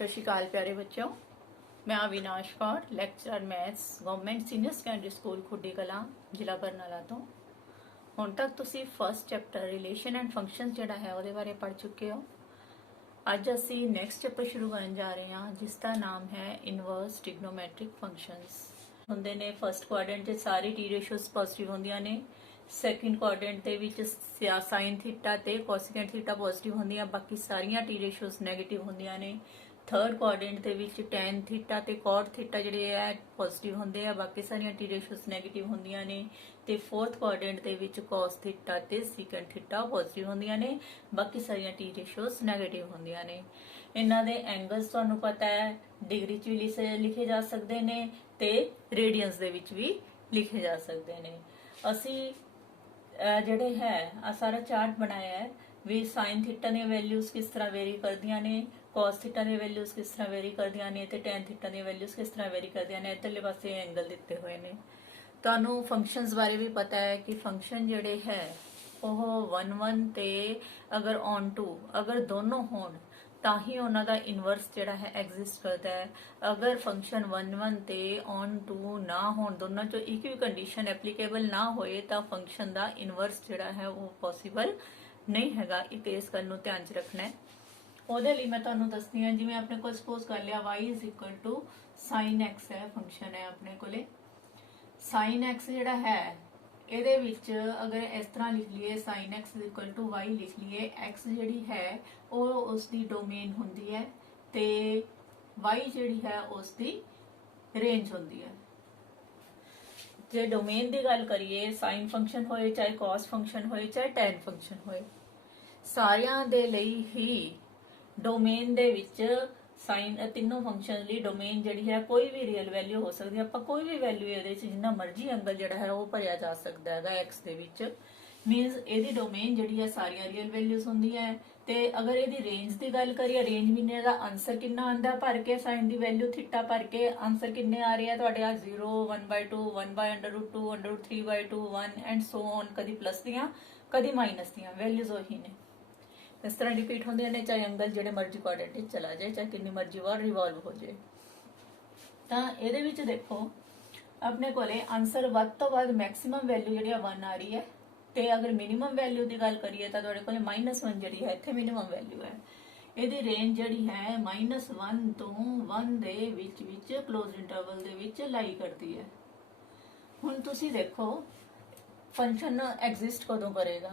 सत श्री अकाल प्यारे बच्चों, मैं Avinash Kaur lecturer maths government senior secondary school Khuddi Kalan ਜ਼ਿਲ੍ਹਾ ਬਰਨਾਲਾ ਤੋਂ। ਹੁਣ ਤੱਕ ਤੁਸੀਂ first chapter relation and functions ਜਿਹੜਾ ਹੈ ਉਹਦੇ ਬਾਰੇ ਪੜ੍ਹ ਚੁੱਕੇ ਹੋ। ਅੱਜ ਅਸੀਂ ਨੈਕਸਟ ਚੈਪਟਰ ਸ਼ੁਰੂ ਕਰਨ ਜਾ ਰਹੇ ਹਾਂ ਜਿਸ ਦਾ ਨਾਮ ਹੈ ਇਨਵਰਸ ਟ੍ਰਿਗਨੋਮੈਟ੍ਰਿਕ ਫੰਕਸ਼ਨਸ। ਹੁੰਦੇ ਨੇ ਫਸਟ ਕੁਆਡਰੈਂਟ 'ਚ ਸਾਰੀ ਟੀ ਰੇਸ਼ੀਓਜ਼ ਪੋਜ਼ਿਟਿਵ ਹੁੰਦੀਆਂ ਨੇ। ਸੈਕਿੰਡ ਕੁਆਡਰੈਂਟ ਦੇ ਵਿੱਚ ਸਾਈਨ ਥੀਟਾ ਤੇ ਕੋਸੈਕੈਂਟ ਥੀਟਾ ਪੋਜ਼ਿਟਿਵ ਹੁੰਦੀਆਂ, ਬਾਕੀ ਸਾਰੀਆਂ ਟੀ ਰੇਸ਼ੀਓਜ਼ ਨੈਗੇਟਿਵ ਹੁੰਦੀਆਂ ਨੇ। ਥਰਡ ਕੁਆਡਰੈਂਟ ਦੇ ਵਿੱਚ ਟੈਨ ਥੀਟਾ ਤੇ ਕੋਟ ਥੀਟਾ ਜਿਹੜੇ ਆ ਪੋਜ਼ਿਟਿਵ ਹੁੰਦੇ ਆ, ਬਾਕੀ ਸਾਰੀਆਂ ਟੀ ਰੇਸ਼ੀਓਜ਼ ਨੈਗੇਟਿਵ ਹੁੰਦੀਆਂ ਨੇ। ਤੇ ਫੋਰਥ ਕੁਆਡਰੈਂਟ ਦੇ ਵਿੱਚ ਕੋਸ ਥੀਟਾ ਤੇ ਸੀਕੈਂਟ ਥੀਟਾ ਪੋਜ਼ਿਟਿਵ ਹੁੰਦੀਆਂ ਨੇ, ਬਾਕੀ ਸਾਰੀਆਂ ਟੀ ਰੇਸ਼ੀਓਜ਼ ਨੈਗੇਟਿਵ ਹੁੰਦੀਆਂ ਨੇ। ਇਹਨਾਂ ਦੇ ਐਂਗਲਸ ਤੁਹਾਨੂੰ ਪਤਾ ਹੈ ਡਿਗਰੀ 'ਚ ਵੀ ਲਿਖੇ ਜਾ ਸਕਦੇ ਨੇ ਤੇ ਰੇਡੀਅਨਸ ਦੇ ਵਿੱਚ ਵੀ ਲਿਖੇ ਜਾ ਸਕਦੇ ਨੇ। ਅਸੀਂ ਜਿਹੜੇ ਹੈ ਆ ਸਾਰਾ ਚਾਰਟ ਬਣਾਇਆ ਹੈ ਵੀ ਸਾਈਨ ਥੀਟਾ ਦੀਆਂ ਵੈਲਿਊਜ਼ ਕਿਸ ਤਰ੍ਹਾਂ ਵੇਰੀ ਕਰਦੀਆਂ ਨੇ, ਕੋਸ ਥੀਟਾ ਦੀਆਂ ਵੈਲਿਊਜ਼ ਕਿਸ ਤਰ੍ਹਾਂ ਵੇਰੀ ਕਰਦੀਆਂ ਨੇ ਤੇ ਟੈਨ ਥੀਟਾ ਦੀਆਂ ਵੈਲਿਊਜ਼ ਕਿਸ ਤਰ੍ਹਾਂ ਵੇਰੀ ਕਰਦੀਆਂ ਨੇ। ਇੱਧਰਲੇ ਪਾਸੇ ਐਂਗਲ ਦਿੱਤੇ ਹੋਏ ਨੇ। ਤੁਹਾਨੂੰ ਫੰਕਸ਼ਨਸ ਬਾਰੇ ਵੀ ਪਤਾ ਹੈ ਕਿ ਫੰਕਸ਼ਨ ਜਿਹੜੇ ਹੈ ਉਹ 1 1 ਤੇ ਅਗਰ ਔਨ ਟੂ ਅਗਰ ਦੋਨੋਂ ਹੋਣ ਤਾਂ ਹੀ ਉਹਨਾਂ ਦਾ ਇਨਵਰਸ ਜਿਹੜਾ ਹੈ ਐਗਜ਼ਿਸਟ ਕਰਦਾ ਹੈ। ਅਗਰ ਫੰਕਸ਼ਨ 1 1 ਤੇ ਔਨ ਟੂ ਨਾ ਹੋਣ, ਦੋਨਾਂ ਚੋਂ ਇੱਕ ਵੀ ਕੰਡੀਸ਼ਨ ਐਪਲੀਕੇਬਲ ਨਾ ਹੋਏ ਤਾਂ ਫੰਕਸ਼ਨ ਦਾ ਇਨਵਰਸ ਜਿਹੜਾ ਹੈ ਉਹ ਪੋਸੀਬਲ ਨਹੀਂ ਹੈਗਾ। ਇਸ ਗੱਲ ਨੂੰ ਧਿਆਨ 'ਚ ਰੱਖਣਾ ਹੈ। ਉਹਦੇ ਲਈ ਮੈਂ ਤੁਹਾਨੂੰ ਦੱਸਦੀ ਹਾਂ, ਜਿਵੇਂ ਆਪਣੇ ਕੋਲ ਸਪੋਜ਼ ਕਰ ਲਿਆ y sin x ਹੈ, ਫੰਕਸ਼ਨ ਹੈ ਆਪਣੇ ਕੋਲੇ। sin x ਜਿਹੜਾ ਹੈ ਇਹਦੇ ਵਿੱਚ ਅਗਰ ਇਸ ਤਰ੍ਹਾਂ ਲਿਖ ਲਈਏ sin x y ਲਿਖ ਲਈਏ, x ਜਿਹੜੀ ਹੈ ਉਹ ਉਸ ਦੀ ਡੋਮੇਨ ਹੁੰਦੀ ਹੈ ਤੇ y ਜਿਹੜੀ ਹੈ ਉਸ ਦੀ ਰੇਂਜ ਹੁੰਦੀ ਹੈ। ਜੇ ਡੋਮੇਨ ਦੀ ਗੱਲ ਕਰੀਏ, ਸਾਈਨ ਫੰਕਸ਼ਨ ਹੋਏ ਚਾਹੇ cos ਫੰਕਸ਼ਨ ਹੋਏ ਚਾਹੇ ਟੈਨ ਫੰਕਸ਼ਨ ਹੋਏ, ਸਾਰਿਆਂ ਦੇ ਲਈ ਹੀ ਡੋਮੇਨ ਦੇ ਵਿੱਚ ਸਾਈਨ ਤਿੰਨੋਂ ਫੰਕਸ਼ਨ ਲਈ ਡੋਮੇਨ ਜਿਹੜੀ ਹੈ ਕੋਈ ਵੀ ਰੀਅਲ ਵੈਲਿਊ ਹੋ ਸਕਦੀ ਹੈ। ਆਪਾਂ ਕੋਈ ਵੀ ਵੈਲਿਊ ਇਹਦੇ ਵਿੱਚ ਜਿੰਨਾ ਮਰਜ਼ੀ ਐਂਗਲ ਜਿਹੜਾ ਹੈ ਉਹ ਭਰਿਆ ਜਾ ਸਕਦਾ ਹੈਗਾ x ਦੇ ਵਿੱਚ। ਮੀਨਸ ਇਹਦੀ ਡੋਮੇਨ ਜਿਹੜੀ ਹੈ ਸਾਰੀਆਂ ਰੀਅਲ ਵੈਲਿਊਜ਼ ਹੁੰਦੀ ਹੈ। ਤੇ ਅਗਰ ਇਹਦੀ ਰੇਂਜ ਦੀ ਗੱਲ ਕਰੀਏ, ਰੇਂਜ ਮੀਨੇ ਦਾ ਆਨਸਰ ਕਿੰਨਾ ਆਂਦਾ ਭਰ ਕੇ ਸਾਈਨ ਦੀ ਵੈਲਿਊ ਥੀਟਾ ਭਰ ਕੇ ਆਨਸਰ ਕਿੰਨੇ ਆ ਰਹੇ ਆ ਤੁਹਾਡੇ ਆ 0 1/2 1/√2 √3/2 1 ਐਂਡ ਸੋ ਔਨ। ਕਦੀ ਪਲੱਸ ਦੀਆਂ ਕਦੀ ਮਾਈਨਸ ਦੀਆਂ ਵੈਲਿਊਜ਼ ਉਹੀ ਨੇ, ਇਸ ਤਰ੍ਹਾਂ ਰਿਪੀਟ ਹੁੰਦੀਆਂ ਨੇ, ਚਾਹੇ ਐਂਗਲ ਜਿਹੜੇ ਮਰਜ਼ੀ ਕੁਆਡਰੈਂਟ ਵਿੱਚ ਚਲਾ ਜਾਏ, ਚਾਹੇ ਕਿੰਨੀ ਮਰਜ਼ੀ ਵਾਰ ਰਿਵੋਲਵ ਹੋ ਜਾਏ। ਤਾਂ ਇਹਦੇ ਵਿੱਚ ਦੇਖੋ ਆਪਣੇ ਕੋਲੇ ਆਨਸਰ ਵੱਧ ਤੋਂ ਵੱਧ ਮੈਕਸਿਮਮ ਵੈਲਿਊ ਜਿਹੜੀ ਆ 1 ਆ ਰਹੀ ਹੈ ਤੇ ਅਗਰ ਮਿਨੀਮਮ ਵੈਲਿਊ ਦੀ ਗੱਲ ਕਰੀਏ ਤਾਂ ਤੁਹਾਡੇ ਕੋਲੇ -1 ਜਿਹੜੀ ਹੈ ਇੱਥੇ ਮਿਨੀਮਮ ਵੈਲਿਊ ਹੈ। ਇਹਦੀ ਰੇਂਜ ਜਿਹੜੀ ਹੈ -1 ਤੋਂ 1 ਦੇ ਵਿੱਚ ਕਲੋਜ਼ ਇੰਟਰਵਲ ਦੇ ਵਿੱਚ ਲਾਈ ਕਰਦੀ ਹੈ। ਹੁਣ ਤੁਸੀਂ ਦੇਖੋ ਫੰਕਸ਼ਨ ਐਗਜ਼ਿਸਟ ਕਦੋਂ ਕਰੇਗਾ।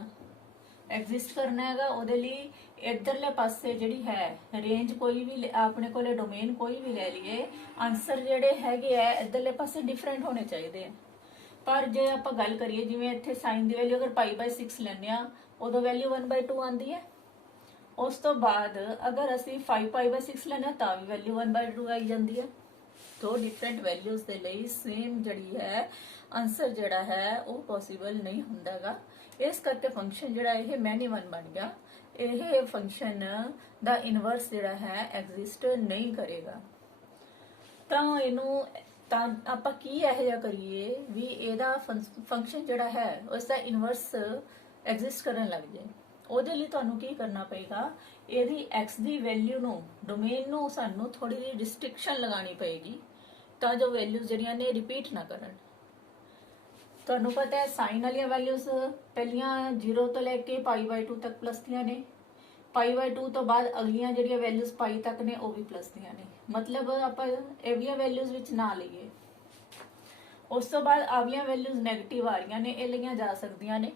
ਐਗਜ਼ਿਸਟ ਕਰਨਾ ਹੈਗਾ ਉਹਦੇ ਲਈ ਇਧਰਲੇ ਪਾਸੇ ਜਿਹੜੀ ਹੈ ਰੇਂਜ ਕੋਈ ਵੀ ਆਪਣੇ ਕੋਲੇ ਡੋਮੇਨ ਕੋਈ ਵੀ ਲੈ ਲਈਏ, ਆਨਸਰ ਜਿਹੜੇ ਹੈਗੇ ਆ ਇਧਰਲੇ ਪਾਸੇ ਡਿਫਰੈਂਟ ਹੋਣੇ ਚਾਹੀਦੇ ਆ। ਪਰ ਜੇ ਆਪਾਂ ਗੱਲ ਕਰੀਏ ਜਿਵੇਂ ਇੱਥੇ ਸਾਈਨ ਦੀ ਵੈਲਿਊ ਅਗਰ π/6 ਲੈਂਦੇ ਆ ਉਦੋਂ ਵੈਲਿਊ 1/2 ਆਉਂਦੀ ਹੈ। ਉਸ ਤੋਂ ਬਾਅਦ ਅਗਰ ਅਸੀਂ 5π/6 ਲੈਂਦੇ ਤਾਂ ਵੀ ਵੈਲਿਊ 1/2 ਆਈ ਜਾਂਦੀ ਹੈ। ਦੋ ਡਿਫਰੈਂਟ ਵੈਲਿਊਜ਼ ਦੇ ਲਈ ਸੇਮ ਜਿਹੜੀ ਹੈ ਆਨਸਰ ਜਿਹੜਾ ਹੈ ਉਹ ਪੋਸੀਬਲ ਨਹੀਂ ਹੁੰਦਾ ਹੈਗਾ। ਇਸ ਕਰਕੇ ਫੰਕਸ਼ਨ ਜਿਹੜਾ ਇਹ ਮੈਨੀਮਨ ਬਣ ਗਿਆ। ਇਹ ਫੰਕਸ਼ਨ ਦਾ ਇਨਵਰਸ ਜਿਹੜਾ ਹੈ ਐਗਜ਼ਿਸਟ ਨਹੀਂ ਕਰੇਗਾ। ਤਾਂ ਇਹਨੂੰ ਤਾਂ ਆਪਾਂ ਕੀ ਇਹੋ ਜਿਹਾ ਕਰੀਏ ਵੀ ਇਹਦਾ ਫੰਕਸ਼ਨ ਜਿਹੜਾ ਹੈ ਉਸ ਦਾ ਇਨਵਰਸ ਐਗਜ਼ਿਸਟ ਕਰਨ ਲੱਗ ਜਾਏ। ਉਹਦੇ ਲਈ ਤੁਹਾਨੂੰ ਕੀ ਕਰਨਾ ਪਏਗਾ, ਇਹਦੀ x ਦੀ ਵੈਲਿਊ ਨੂੰ ਡੋਮੇਨ ਨੂੰ ਸਾਨੂੰ ਥੋੜੀ ਜਿਹੀ ਰਿਸਟ੍ਰਿਕਸ਼ਨ ਲਗਾਉਣੀ ਪਏਗੀ ਤਾਂ ਜੋ ਵੈਲਿਊਜ਼ ਜਿਹੜੀਆਂ ਨੇ ਰਿਪੀਟ ਨਾ ਕਰਨ। ਤੁਹਾਨੂੰ ਪਤਾ ਹੈ ਸਾਈਨ ਵਾਲੀਆਂ ਵੈਲਿਊਜ਼ ਪਹਿਲੀਆਂ 0 ਤੋਂ ਲੈ ਕੇ π/2 ਤੱਕ ਪਲੱਸ ਦੀਆਂ ਨੇ, π/2 ਤੋਂ ਬਾਅਦ ਅਗਲੀਆਂ ਜਿਹੜੀਆਂ ਵੈਲਿਊਜ਼ π ਤੱਕ ਨੇ ਉਹ ਵੀ ਪਲੱਸ ਦੀਆਂ ਨੇ। ਮਤਲਬ ਆਪਾਂ ਇਹਦੀਆਂ ਵੈਲਿਊਜ਼ ਵਿੱਚ ਨਾ ਲਈਏ। ਉਸ ਤੋਂ ਬਾਅਦ ਆਵਲੀਆਂ ਵੈਲਿਊਜ਼ ਨੈਗੇਟਿਵ ਆ ਰਹੀਆਂ ਨੇ, ਇਹ ਲਈਆਂ ਜਾ ਸਕਦੀਆਂ ਨੇ।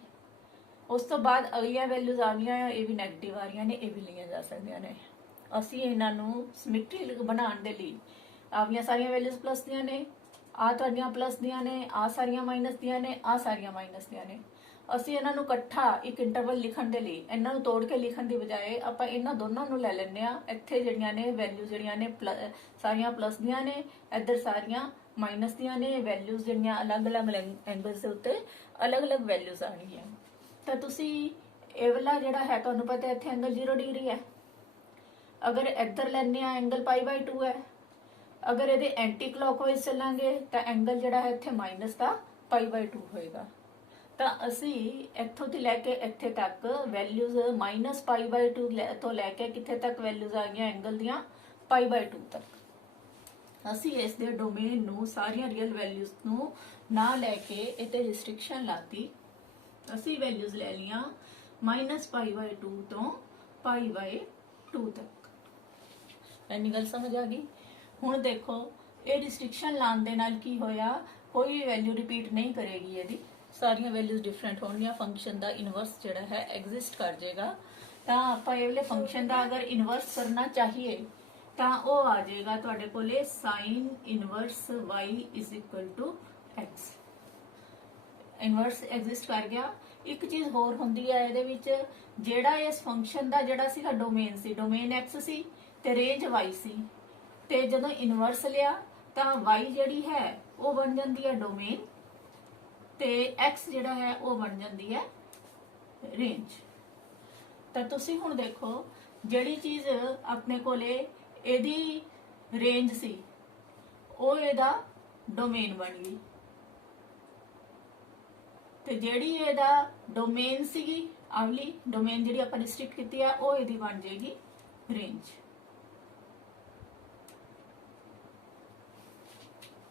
ਉਸ ਤੋਂ ਬਾਅਦ ਅਗਲੀਆਂ ਵੈਲਿਊਜ਼ ਆ ਰਹੀਆਂ ਇਹ ਵੀ ਨੈਗੇਟਿਵ ਆ ਰਹੀਆਂ ਨੇ, ਇਹ ਵੀ ਲਈਆਂ ਜਾ ਸਕਦੀਆਂ ਨੇ। ਅਸੀਂ ਇਹਨਾਂ ਨੂੰ ਸਿਮੈਟਰੀ ਬਣਾਉਣ ਦੇ ਲਈ ਆਵਲੀਆਂ ਸਾਰੀਆਂ ਵੈਲਿਊਜ਼ ਪਲੱਸ ਦੀਆਂ ਨੇ, ਆ ਤੁਹਾਡੀਆਂ ਪਲੱਸ ਦੀਆਂ ਨੇ, ਆ ਸਾਰੀਆਂ ਮਾਈਨਸ ਦੀਆਂ ਨੇ, ਆ ਸਾਰੀਆਂ ਮਾਈਨਸ ਦੀਆਂ ਨੇ। ਅਸੀਂ ਇਹਨਾਂ ਨੂੰ ਇਕੱਠਾ ਇੱਕ ਇੰਟਰਵਲ ਲਿਖਣ ਦੇ ਲਈ ਇਹਨਾਂ ਨੂੰ ਤੋੜ ਕੇ ਲਿਖਣ ਦੀ ਬਜਾਏ ਆਪਾਂ ਇਹਨਾਂ ਦੋਨਾਂ ਨੂੰ ਲੈ ਲੈਂਦੇ ਆ। ਇੱਥੇ ਜਿਹੜੀਆਂ ਨੇ ਵੈਲਿਊ ਜਿਹੜੀਆਂ ਨੇ ਸਾਰੀਆਂ ਪਲੱਸ ਦੀਆਂ ਨੇ, ਇੱਧਰ ਸਾਰੀਆਂ ਮਾਈਨਸ ਦੀਆਂ ਨੇ। ਵੈਲਿਊਜ਼ ਜਿਹੜੀਆਂ ਅਲੱਗ-ਅਲੱਗ ਐਂਗਲਸ ਦੇ ਉੱਤੇ ਅਲੱਗ-ਅਲੱਗ ਵੈਲਿਊਜ਼ ਆਣਗੀਆਂ। ਤਾਂ ਤੁਸੀਂ ਇਹ ਵਾਲਾ ਜਿਹੜਾ ਹੈ ਤੁਹਾਨੂੰ ਪਤਾ ਇੱਥੇ ਐਂਗਲ 0 ਡਿਗਰੀ ਹੈ। ਅਗਰ ਇੱਧਰ ਲੈਂਦੇ ਆ ਐਂਗਲ π/2 ਹੈ। ਅਗਰ ਇਹਦੇ ਐਂਟੀ ਕਲੌਕਵਾਈਜ਼ ਚੱਲਾਂਗੇ ਤਾਂ ਐਂਗਲ ਜਿਹੜਾ ਹੈ ਇੱਥੇ ਮਾਈਨਸ ਦਾ π/2 ਹੋਏਗਾ। ਤਾਂ ਅਸੀਂ ਇੱਥੋਂ ਤੋਂ ਲੈ ਕੇ ਇੱਥੇ ਤੱਕ ਵੈਲਿਊਜ਼ -π/2 ਤੋਂ ਲੈ ਕੇ ਕਿੱਥੇ ਤੱਕ ਵੈਲਿਊਜ਼ ਆ ਗਈਆਂ ਐਂਗਲ ਦੀਆਂ π/2 ਤੱਕ। ਅਸੀਂ ਇਸ ਦੇ ਡੋਮੇਨ ਨੂੰ ਸਾਰੀਆਂ ਰੀਅਲ ਵੈਲਿਊਜ਼ ਨੂੰ ਨਾ ਲੈ ਕੇ ਇੱਥੇ ਰਿਸਟ੍ਰਿਕਸ਼ਨ ਲਾਤੀ। ਅਸੀਂ ਵੈਲਿਊਜ਼ ਲੈ ਲੀਆਂ -π/2 ਤੋਂ π/2 ਤੱਕ। ਇੰਨੀ ਗੱਲ ਸਮਝ ਆ ਗਈ। ਹੁਣ ਦੇਖੋ ਇਹ ਰਿਸਟ੍ਰਿਕਸ਼ਨ ਲਾਉਣ ਦੇ ਨਾਲ ਕੀ ਹੋਇਆ, ਕੋਈ ਵੀ ਵੈਲਿਊ ਰਿਪੀਟ ਨਹੀਂ ਕਰੇਗੀ, ਇਹਦੀ ਸਾਰੀਆਂ ਵੈਲਿਊਜ਼ ਡਿਫਰੈਂਟ ਹੋਣਗੀਆਂ। ਫੰਕਸ਼ਨ ਦਾ ਇਨਵਰਸ ਜਿਹੜਾ ਹੈ ਐਗਜ਼ਿਸਟ ਕਰ ਜਾਏਗਾ। ਤਾਂ ਆਪਾਂ ਇਹ ਵਾਲੇ ਫੰਕਸ਼ਨ ਦਾ ਅਗਰ ਇਨਵਰਸ ਕਰਨਾ ਚਾਹੀਏ ਤਾਂ ਉਹ ਆ ਜਾਏਗਾ ਤੁਹਾਡੇ ਕੋਲੇ sin inverse y x। Inverse exist ਕਰ ਗਿਆ। ਇੱਕ ਚੀਜ਼ ਹੋਰ ਹੁੰਦੀ ਹੈ ਇਹਦੇ ਵਿੱਚ, ਜਿਹੜਾ ਇਸ ਫੰਕਸ਼ਨ ਦਾ ਜਿਹੜਾ ਸੀਗਾ ਡੋਮੇਨ ਸੀ, ਡੋਮੇਨ x ਸੀ ਤੇ ਰੇਂਜ y ਸੀ, ਤੇ ਜਦੋਂ ਇਨਵਰਸ ਲਿਆ ਤਾਂ y ਜਿਹੜੀ ਹੈ ਉਹ ਬਣ ਜਾਂਦੀ ਹੈ ਡੋਮੇਨ ਤੇ x ਜਿਹੜਾ ਹੈ ਉਹ ਬਣ ਜਾਂਦੀ ਹੈ ਰੇਂਜ। ਤਾਂ ਤੁਸੀਂ ਹੁਣ ਦੇਖੋ ਜਿਹੜੀ ਚੀਜ਼ ਆਪਣੇ ਕੋਲੇ ਇਹਦੀ ਰੇਂਜ ਸੀ ਉਹ ਇਹਦਾ ਡੋਮੇਨ ਬਣ ਗਈ, ਤੇ ਜਿਹੜੀ ਇਹਦਾ ਡੋਮੇਨ ਸੀਗੀ ਆਵਲੀ ਡੋਮੇਨ ਜਿਹੜੀ ਆਪਾਂ ਰਿਸਟ੍ਰਿਕਟ ਕੀਤੀ ਆ ਉਹ ਇਹਦੀ ਬਣ ਜਾਏਗੀ ਰੇਂਜ।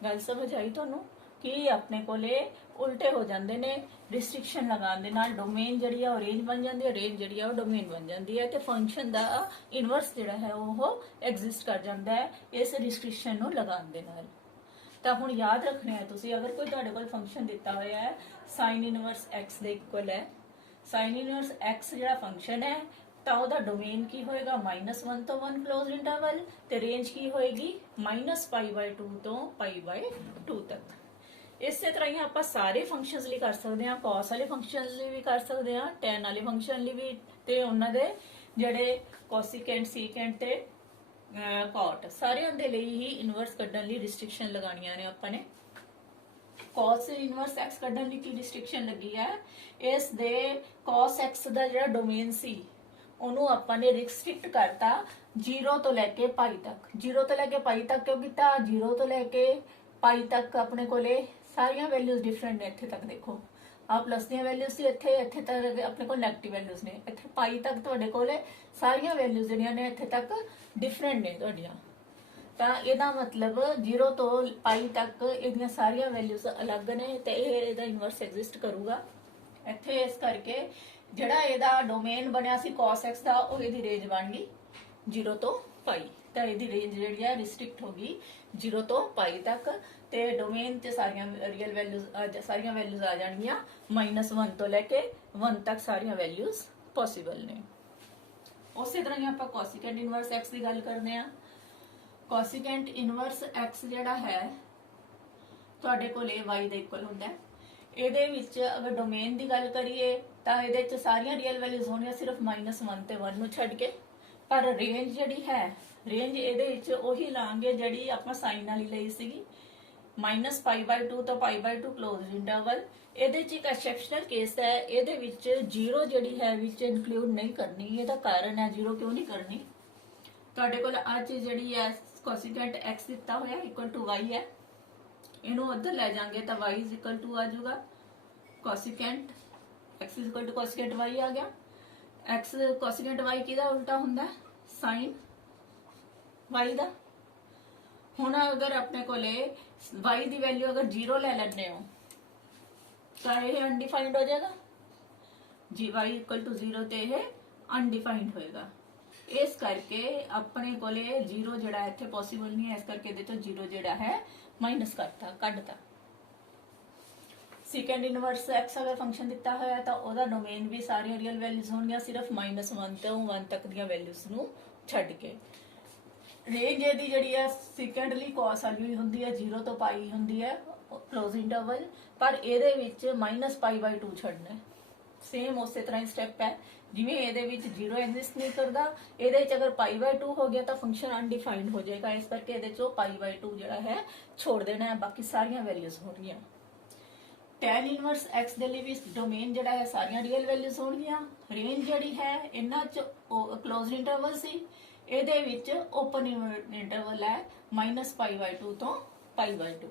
ਗੱਲ ਸਮਝ ਆਈ ਤੁਹਾਨੂੰ ਕਿ ਆਪਣੇ ਕੋਲੇ ਉਲਟੇ ਹੋ ਜਾਂਦੇ ਨੇ ਰਿਸਟ੍ਰਿਕਸ਼ਨ ਲਗਾਉਣ ਦੇ ਨਾਲ। ਡੋਮੇਨ ਜਿਹੜੀ ਆ ਉਹ ਰੇਂਜ ਬਣ ਜਾਂਦੀ ਹੈ, ਰੇਂਜ ਜਿਹੜੀ ਆ ਉਹ ਡੋਮੇਨ ਬਣ ਜਾਂਦੀ ਹੈ, ਤੇ ਫੰਕਸ਼ਨ ਦਾ ਇਨਵਰਸ ਜਿਹੜਾ ਹੈ ਉਹ ਐਗਜ਼ਿਸਟ ਕਰ ਜਾਂਦਾ ਹੈ ਇਸ ਰਿਸਟ੍ਰਿਕਸ਼ਨ ਨੂੰ ਲਗਾਉਣ ਦੇ ਨਾਲ। ਤਾਂ ਹੁਣ ਯਾਦ ਰੱਖਣਾ ਹੈ ਤੁਸੀਂ, ਅਗਰ ਕੋਈ ਤੁਹਾਡੇ ਕੋਲ ਫੰਕਸ਼ਨ ਦਿੱਤਾ ਹੋਇਆ ਹੈ sin ਇਨਵਰਸ x ਦੇ ਇਕੁਅਲ ਹੈ, sin ਇਨਵਰਸ x ਜਿਹੜਾ ਫੰਕਸ਼ਨ ਹੈ ਤਾਂ ਉਹਦਾ ਡੋਮੇਨ ਕੀ ਹੋਏਗਾ -1 ਤੋਂ 1 ਕਲੋਜ਼ਡ ਇੰਟਰਵਲ, ਤੇ ਰੇਂਜ ਕੀ ਹੋਏਗੀ -π/2 ਤੋਂ π/2 ਤੱਕ। ਇਸੇ ਤਰ੍ਹਾਂ ਹੀ ਆਪਾਂ ਸਾਰੇ ਫੰਕਸ਼ਨਸ ਲਈ ਕਰ ਸਕਦੇ ਹਾਂ, cos ਵਾਲੇ ਫੰਕਸ਼ਨਸ ਲਈ ਵੀ ਕਰ ਸਕਦੇ ਹਾਂ, tan ਵਾਲੇ ਫੰਕਸ਼ਨ ਲਈ ਵੀ, ਤੇ ਉਹਨਾਂ ਦੇ ਜਿਹੜੇ ਕੋਸਿਕੈਂਟ ਸੀਕੈਂਟ ਤੇ cot ਸਾਰਿਆਂ ਦੇ ਲਈ ਹੀ ਇਨਵਰਸ ਕੱਢਣ ਲਈ ਰਿਸਟ੍ਰਿਕਸ਼ਨ ਲਗਾਉਣੀਆਂ ਨੇ ਆਪਾਂ ਨੇ। cos ਇਨਵਰਸ x ਕੱਢਣ ਲਈ ਕੀ ਰਿਸਟ੍ਰਿਕਸ਼ਨ ਲੱਗੀ ਹੈ, ਇਸ ਦੇ cos x ਦਾ ਜਿਹੜਾ ਡੋਮੇਨ ਸੀ ਉਹਨੂੰ ਆਪਾਂ ਨੇ ਰਿਸਟ੍ਰਿਕਟ ਕਰਤਾ 0 ਤੋਂ ਲੈ ਕੇ π ਤੱਕ। 0 ਤੋਂ ਲੈ ਕੇ π ਤੱਕ ਕਿਉਂ ਕੀਤਾ, 0 ਤੋਂ ਲੈ ਕੇ π ਤੱਕ ਆਪਣੇ ਕੋਲੇ ਸਾਰੀਆਂ ਵੈਲਿਊਜ਼ ਡਿਫਰੈਂਟ ਨੇ। ਇੱਥੇ ਤੱਕ ਦੇਖੋ ਆ ਪਲੱਸ ਦੀਆਂ ਵੈਲਿਊਜ਼ ਸੀ, ਇੱਥੇ ਤੱਕ ਆਪਣੇ ਕੋਲ ਨੈਗੇਟਿਵ ਵੈਲਿਊਜ਼ ਨੇ, ਇੱਥੇ π ਤੱਕ ਤੁਹਾਡੇ ਕੋਲੇ ਸਾਰੀਆਂ ਵੈਲਿਊਜ਼ ਜਿਹੜੀਆਂ ਨੇ ਇੱਥੇ ਤੱਕ ਡਿਫਰੈਂਟ ਨੇ ਤੁਹਾਡੀਆਂ। ਤਾਂ ਇਹਦਾ ਮਤਲਬ 0 ਤੋਂ π ਤੱਕ ਇਹਦੀਆਂ ਸਾਰੀਆਂ ਵੈਲਿਊਜ਼ ਅਲੱਗ ਨੇ ਤੇ ਇਹਦਾ ਇਨਵਰਸ ਐਗਜ਼ਿਸਟ ਕਰੂਗਾ ਇੱਥੇ। ਇਸ ਕਰਕੇ ਜਿਹੜਾ ਇਹਦਾ ਡੋਮੇਨ ਬਣਿਆ ਸੀ cos x ਦਾ ਉਹ ਇਹਦੀ ਰੇਂਜ ਬਣ ਗਈ 0 ਤੋਂ π। ਤਾਂ ਇਹਦੀ ਰੇਂਜ ਜਿਹੜੀ ਹੈ ਰਿਸਟ੍ਰਿਕਟ ਹੋ ਗਈ 0 ਤੋਂ π ਤੱਕ, ਤੇ ਡੋਮੇਨ ਤੇ ਸਾਰੀਆਂ ਰੀਅਲ ਵੈਲਿਊਜ਼ ਸਾਰੀਆਂ ਵੈਲਿਊਜ਼ ਆ ਜਾਣਗੀਆਂ -1 ਤੋਂ ਲੈ ਕੇ 1 ਤੱਕ ਸਾਰੀਆਂ ਵੈਲਿਊਜ਼ ਪੋਸੀਬਲ ਨੇ। ਉਸੇ ਤਰ੍ਹਾਂ ਹੀ ਆਪਾਂ ਕੋਸਿਕੈਂਟ ਇਨਵਰਸ x ਦੀ ਗੱਲ ਕਰਦੇ ਹਾਂ। ਕੋਸਿਕੈਂਟ ਇਨਵਰਸ x ਜਿਹੜਾ ਹੈ ਤੁਹਾਡੇ ਕੋਲੇ y ਦੇ ਇਕੁਅਲ ਹੁੰਦਾ ਹੈ। ਇਹਦੇ ਵਿੱਚ ਅਗਰ ਡੋਮੇਨ ਦੀ ਗੱਲ ਕਰੀਏ ਤਾਂ ਇਹਦੇ ਵਿੱਚ ਸਾਰੀਆਂ ਰੀਅਲ ਵੈਲਿਊਜ਼ ਹੋਣਗੀਆਂ ਸਿਰਫ -1 ਤੇ 1 ਨੂੰ ਛੱਡ ਕੇ, ਪਰ ਰੇਂਜ ਜਿਹੜੀ ਹੈ ਰੇਂਜ ਇਹਦੇ ਵਿੱਚ ਉਹੀ ਲਾਂਗੇ ਜਿਹੜੀ ਆਪਾਂ ਸਾਈਨ ਵਾਲੀ ਲਈ ਸੀਗੀ -π/2 ਤੋਂ π/2 ਕਲੋਜ਼ਡ ਇੰਟਰਵਲ। ਇਹਦੇ ਚ ਇੱਕ ਐਕਸੈਪਸ਼ਨਲ ਕੇਸ ਹੈ, ਇਹਦੇ ਵਿੱਚ 0 ਜਿਹੜੀ ਹੈ ਵਿੱਚ ਇਨਕਲੂਡ ਨਹੀਂ ਕਰਨੀ। ਇਹਦਾ ਕਾਰਨ ਹੈ 0 ਕਿਉਂ ਨਹੀਂ ਕਰਨੀ, ਤੁਹਾਡੇ ਕੋਲ ਆ ਚੀਜ਼ ਜਿਹੜੀ ਹੈ ਕੋਸਿਕੈਂਟ x ਦਿੱਤਾ ਹੋਇਆ ਇਕੁਅਲ ਟੂ y ਹੈ, ਇਹਨੂੰ ਉੱਧਰ ਲੈ ਜਾਾਂਗੇ ਤਾਂ y ਇਜ਼ ਇਕੁਅਲ ਟੂ ਆ ਜਾਊਗਾ cosecant x is equal to cosecant y ਆ ਗਿਆ। x ਕੋਸਿਕੈਂਟ y ਕਿਹਦਾ ਉਲਟਾ ਹੁੰਦਾ ਸਾਈਨ y ਦਾ। ਹੁਣ ਅਗਰ ਆਪਣੇ ਕੋਲੇ y ਦੀ ਵੈਲਿਊ ਅਗਰ 0 ਲੈ ਲੈਣੇ ਹੋ ਤਾਂ ਇਹ ਅਨਡਿਫਾਈਨਡ ਹੋ ਜਾਏਗਾ ਜੀ, y ਇਕੁਅਲ ਟੂ 0 ਤੇ ਇਹ ਅਨਡਿਫਾਈਨਡ ਹੋਏਗਾ। ਇਸ ਕਰਕੇ ਆਪਣੇ ਕੋਲੇ 0 ਜਿਹੜਾ ਇੱਥੇ ਪੋਸੀਬਲ ਨਹੀਂ ਹੈ, ਇਸ ਕਰਕੇ ਇਹਦੇ ਤੋਂ 0 ਜਿਹੜਾ ਹੈ ਮਾਈਨਸ ਕਰਤਾ, ਕੱਢਤਾ। ਸੈਕੰਡ ਇਨਵਰਸ x ਅਗਰ ਫੰਕਸ਼ਨ ਦਿੱਤਾ ਹੋਇਆ ਤਾਂ ਉਹਦਾ ਡੋਮੇਨ ਵੀ ਸਾਰੀਆਂ ਰੀਅਲ ਵੈਲਿਊਜ਼ ਹੋਣਗੀਆਂ ਸਿਰਫ -1 ਤੋਂ 1 ਤੱਕ ਦੀਆਂ ਵੈਲਿਊਜ਼ ਨੂੰ ਛੱਡ ਕੇ। ਰੇਂਜ ਇਹਦੀ ਜਿਹੜੀ ਹੈ ਸੈਕੰਡਲੀ cos ਵਾਲੀ ਹੁੰਦੀ ਹੈ, 0 ਤੋਂ π ਹੁੰਦੀ ਹੈ ਕਲੋਜ਼ ਇੰਟਰਵਲ, ਪਰ ਇਹਦੇ ਵਿੱਚ -π/2 ਛੱਡਣਾ। ਸੇਮ ਉਸੇ ਤਰ੍ਹਾਂ ਹੀ ਸਟੈਪ ਹੈ, ਜਿਵੇਂ ਇਹਦੇ ਵਿੱਚ 0 ਐਗਜ਼ਿਸਟ ਨਹੀਂ ਕਰਦਾ, ਇਹਦੇ ਵਿੱਚ ਅਗਰ π/2 ਹੋ ਗਿਆ ਤਾਂ ਫੰਕਸ਼ਨ ਅਨਡਿਫਾਈਨਡ ਹੋ ਜਾਏਗਾ। ਇਸ ਕਰਕੇ ਇਹਦੇ ਚੋਂ π/2 ਜਿਹੜਾ ਹੈ ਛੋੜ ਦੇਣਾ ਹੈ, ਬਾਕੀ ਸਾਰੀਆਂ ਵੈਲਿਊਜ਼ ਹੋਣਗੀਆਂ। tan ਇਨਵਰਸ x ਦੇ ਲਈ ਵੀ ਡੋਮੇਨ ਜਿਹੜਾ ਹੈ ਸਾਰੀਆਂ ਰੀਅਲ ਵੈਲਿਊਜ਼ ਹੋਣਗੀਆਂ। ਰੇਂਜ ਜਿਹੜੀ ਹੈ ਇਹਨਾਂ ਚ ਕਲੋਜ਼ਡ ਇੰਟਰਵਲ ਸੀ, ਇਹਦੇ ਵਿੱਚ ਓਪਨ ਇੰਟਰਵਲ ਹੈ -π/2 ਤੋਂ π/2।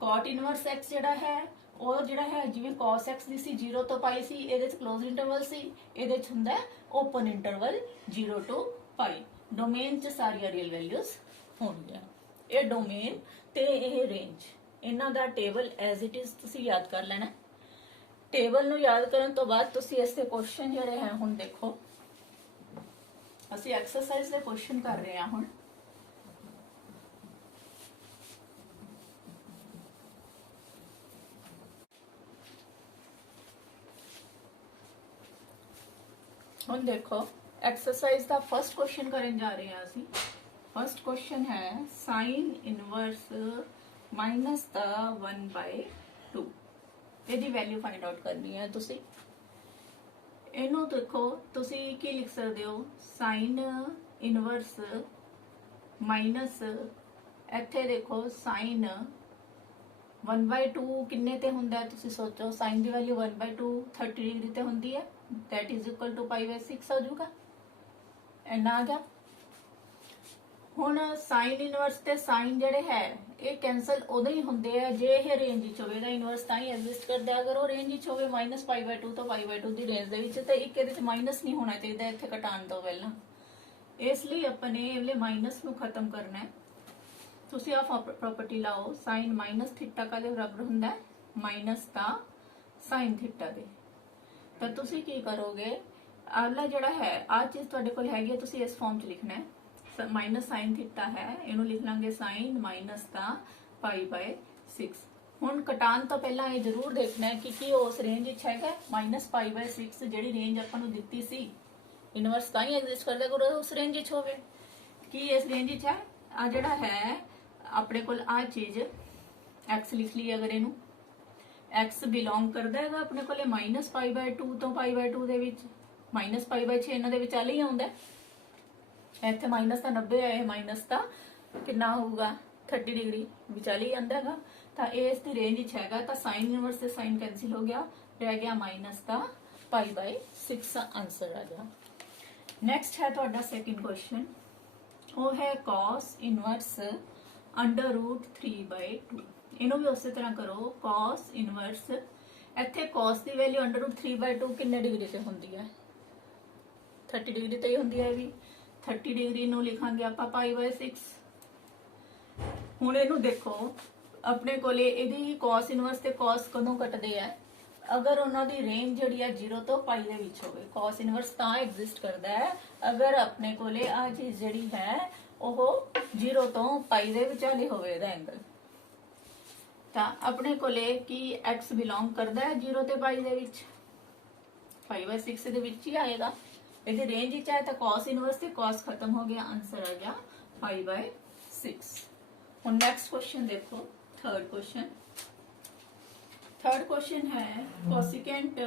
cot ਇਨਵਰਸ x ਜਿਹੜਾ ਹੈ ਉਹ ਜਿਹੜਾ ਹੈ ਜਿਵੇਂ cos x ਦੀ ਸੀ 0 ਤੋਂ π ਸੀ, ਇਹਦੇ ਚ ਕਲੋਜ਼ਡ ਇੰਟਰਵਲ ਸੀ, ਇਹਦੇ ਚ ਹੁੰਦਾ ਓਪਨ ਇੰਟਰਵਲ 0 ਤੋਂ π। ਡੋਮੇਨ 'ਚ ਸਾਰੀਆਂ ਰੀਅਲ ਵੈਲਿਊਜ਼ ਹੋਣਗੀਆਂ। ਇਹ ਡੋਮੇਨ ਤੇ ਇਹ ਰੇਂਜ, ਇਹਨਾਂ ਦਾ ਟੇਬਲ ਐਜ਼ ਇਟ ਇਜ਼ ਤੁਸੀਂ ਯਾਦ ਕਰ ਲੈਣਾ। ਟੇਬਲ ਨੂੰ ਯਾਦ ਕਰਨ ਤੋਂ ਬਾਅਦ ਤੁਸੀਂ ਇਸ ਤੇ ਕੁਐਸਚਨ ਜਿਹੜੇ ਹੈ, ਹੁਣ ਦੇਖੋ ਅਸੀਂ ਐਕਸਰਸਾਈਜ਼ ਦੇ ਕੁਐਸਚਨ ਕਰ ਰਹੇ ਹਾਂ। ਹੁਣ देखो एक्सरसाइज का फर्स्ट क्वेश्चन करने जा रहे हैं ਅਸੀਂ। फर्स्ट क्वेश्चन है साइन इनवर्स माइनस द 1/2 ਇਹਦੀ ਵੈਲਿਊ ਫਾइंड आउट करनी है। ਤੁਸੀਂ ਇਹਨੂੰ ਦੇਖੋ, ਤੁਸੀਂ ਕੀ ਲਿਖ ਸਕਦੇ ਹੋ, ਸਾइन ਇਨਵਰਸ ਮਾਈਨਸ, ਇੱਥੇ ਦੇਖੋ ਸਾइन 1/2 ਕਿੰਨੇ ਤੇ ਹੁੰਦਾ ਹੈ, ਤੁਸੀਂ ਸੋਚੋ। ਸਾइन ਦੀ ਵੈਲਿਊ 1/2 30 ਡਿਗਰੀ ਤੇ ਹੁੰਦੀ ਹੈ, that is equal to π/6 ਹੋ ਜਾਊਗਾ। ਇੰਨਾ ਆ ਗਿਆ। ਹੁਣ ਸਾइन ਇਨਵਰਸ ਤੇ ਸਾइन ਜਿਹੜੇ ਹੈ ਇਹ ਕੈਨਸਲ ਉਦੋਂ ਹੀ ਹੁੰਦੇ ਆ ਜੇ ਇਹ ਰੇਂਜ ਵਿੱਚ ਹੋਵੇਗਾ। ਇਨਵਰਸ ਤਾਂ ਹੀ ਐਗਜ਼ਿਸਟ ਕਰਦਾ ਅਗਰ ਉਹ ਰੇਂਜ ਵਿੱਚ ਹੋਵੇ -π/2 ਤੋਂ π/2 ਦੀ ਰੇਂਜ ਦੇ ਵਿੱਚ, ਤੇ ਇੱਕ ਇਹਦੇ ਵਿੱਚ ਮਾਈਨਸ ਨਹੀਂ ਹੋਣਾ ਚਾਹੀਦਾ ਇੱਥੇ ਘਟਾਉਣ ਤੋਂ ਪਹਿਲਾਂ। ਇਸ ਲਈ ਆਪਾਂ ਨੇ ਇਹਲੇ ਮਾਈਨਸ ਨੂੰ ਖਤਮ ਕਰਨਾ ਹੈ। ਤੁਸੀਂ ਆ ਪ੍ਰੋਪਰਟੀ ਲਾਓ, ਸਾइन -θ ਕਾਦੇ ਬਰਾਬਰ ਹੁੰਦਾ ਹੈ, ਮਾਈਨਸ ਦਾ ਸਾइन θ ਦੇ। ਤਾਂ ਤੁਸੀਂ ਕੀ ਕਰੋਗੇ, ਆਲਾ ਜਿਹੜਾ ਹੈ ਆ ਚੀਜ਼ ਤੁਹਾਡੇ ਕੋਲ ਹੈਗੀ ਹੈ, ਤੁਸੀਂ ਇਸ ਫਾਰਮ 'ਚ ਲਿਖਣਾ ਹੈ। माइनस साइन थीटा है, इनू लिख लांगे साइन माइनस का π/6। हुण कटान तो पहला ये जरूर देखना है कि उस रेंज विच हैगा -π/6 जिहड़ी रेंज आपां नूं दित्ती सी। इनवर्स तां ही एग्जिस्ट करदा अगर उस रेंज विच होवे। कि इस रेंज विच है आ जिहड़ा है अपने कोल आ चीज x लिख ली, अगर इनू x बिलोंग करदा है अपने कोले -π/2 तो π/2 दे विच, -π/6 इन्हां दे विचाले ही आउंदा है। ਇੱਥੇ ਮਾਈਨਸ ਦਾ 90 ਹੈ, ਮਾਈਨਸ ਦਾ ਕਿੰਨਾ ਹੋਊਗਾ 30 ਡਿਗਰੀ ਵਿਚਾਲੇ ਹੀ ਆਂਦਾ ਹੈਗਾ। ਤਾਂ ਇਹ ਇਸ ਦੀ ਰੇਂਜ ਵਿੱਚ ਹੈਗਾ। ਤਾਂ ਸਾइन ਇਨਵਰਸ ਤੇ ਸਾइन ਕੈਂਸਲ ਹੋ ਗਿਆ, ਰਹਿ ਗਿਆ ਮਾਈਨਸ ਦਾ π/6 ਆਨਸਰ ਆ ਗਿਆ। ਨੈਕਸਟ ਹੈ ਤੁਹਾਡਾ ਸੈਕਿੰਡ ਕੁਐਸਚਨ, ਉਹ ਹੈ cos ਇਨਵਰਸ √3/2। ਇਹਨੂੰ ਵੀ ਉਸੇ ਤਰ੍ਹਾਂ ਕਰੋ, cos ਇਨਵਰਸ, ਇੱਥੇ cos ਦੀ ਵੈਲਿਊ √3/2 ਕਿੰਨੇ ਡਿਗਰੀ ਤੇ ਹੁੰਦੀ ਹੈ, 30 ਡਿਗਰੀ ਤੇ ਹੀ ਹੁੰਦੀ ਹੈ। ਵੀ 30 डिग्री ਨੂੰ ਲਿਖਾਂਗੇ ਆਪਾਂ π/6। ਹੁਣ ਇਹਨੂੰ ਦੇਖੋ, ਆਪਣੇ ਕੋਲੇ ਇਹਦੀ cos ਇਨਵਰਸ ਤੇ cos ਕਦੋਂ ਕੱਟਦੇ ਆ, ਅਗਰ ਉਹਨਾਂ ਦੀ ਰੇਂਜ ਜਿਹੜੀ ਹੈ 0 ਤੋਂ π ਦੇ ਵਿੱਚ ਹੋਵੇ। cos ਇਨਵਰਸ ਤਾਂ ਐਗਜ਼ਿਸਟ ਕਰਦਾ ਹੈ ਅਗਰ ਆਪਣੇ ਕੋਲੇ ਆ ਚੀਜ਼ ਜਿਹੜੀ ਹੈ ਉਹ 0 ਤੋਂ π ਦੇ ਵਿਚਾਲੇ ਹੋਵੇ ਇਹਦਾ ਐਂਗਲ। ਤਾਂ ਆਪਣੇ ਕੋਲੇ ਕੀ x ਬਿਲੋਂਗ ਕਰਦਾ ਹੈ 0 ਤੇ π ਦੇ ਵਿੱਚ, π/6 ਦੇ ਵਿੱਚ ਹੀ ਆਏਗਾ। यदि रेंज ही चाहे तो cos इनवर्स से cos खत्म हो गया, आंसर आ गया π/6। और नेक्स्ट क्वेश्चन देखो, थर्ड क्वेश्चन है कोसिकेंट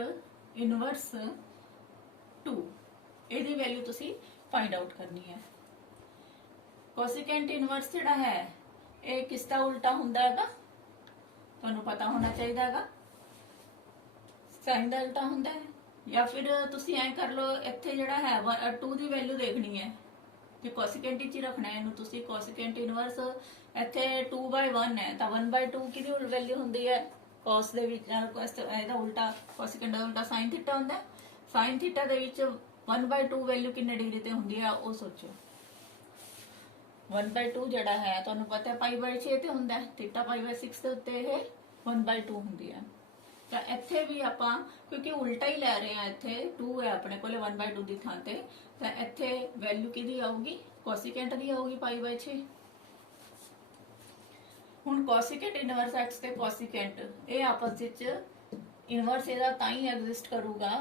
इनवर्स 2। ਇਹਦੀ ਵੈਲਿਊ ਤੁਸੀਂ फाइंड आउट करनी है। कोसिकेंट इनवर्स ਜਿਹੜਾ ਹੈ ਇਹ ਕਿਸ ਦਾ ਉਲਟਾ ਹੁੰਦਾ ਹੈਗਾ, ਤੁਹਾਨੂੰ ਪਤਾ ਹੋਣਾ ਚਾਹੀਦਾ ਹੈਗਾ। साइन ਦਾ ਉਲਟਾ ਹੁੰਦਾ ਹੈ, या फिर तुसी ऐ कर लो, इत्थे जिहड़ा है 2 ਦੀ वैल्यू देखनी है ते कोसिकेंट विच ही रखना है इनू। तुसी कोसिकेंट इनवर्स इत्थे 2/1 है तां 1/2 किहदी वैल्यू हुंदी है, cos दे विच ਇਹਦਾ उल्टा कोसिकेंट ਦਾ उल्टा sin थीटा हुंदा है। sin थीटा ਦੇ ਵਿੱਚ 1/2 वैल्यू किन्ने डिग्री ਤੇ ਹੁੰਦੀ ਹੈ ਉਹ ਸੋਚੋ। 1/2 ਜਿਹੜਾ ਹੈ ਤੁਹਾਨੂੰ ਪਤਾ ਹੈ π/6 ਤੇ ਹੁੰਦਾ ਹੈ, ਥੀਟਾ π/6 ਦੇ ਉੱਤੇ ਇਹ 1/2 ਹੁੰਦੀ ਹੈ। ਤਾਂ ਇੱਥੇ ਵੀ ਆਪਾਂ ਕਿਉਂਕਿ ਉਲਟਾ ਹੀ ਲੈ ਰਹੇ ਆ, ਇੱਥੇ 2 ਹੈ ਆਪਣੇ ਕੋਲੇ 1/2 ਦੀ ਥਾਂ ਤੇ, ਤਾਂ ਇੱਥੇ ਵੈਲਿਊ ਕਿਹਦੀ ਆਊਗੀ, ਕੋਸਿਕੈਂਟ ਦੀ ਆਊਗੀ π/6। ਹੁਣ ਕੋਸਿਕੈਂਟ ਇਨਵਰਸ x ਤੇ ਕੋਸਿਕੈਂਟ ਇਹ ਆਪਸ ਵਿੱਚ ਇਨਵਰਸ ਇਹਦਾ ਤਾਂ ਹੀ ਐਗਜ਼ਿਸਟ ਕਰੂਗਾ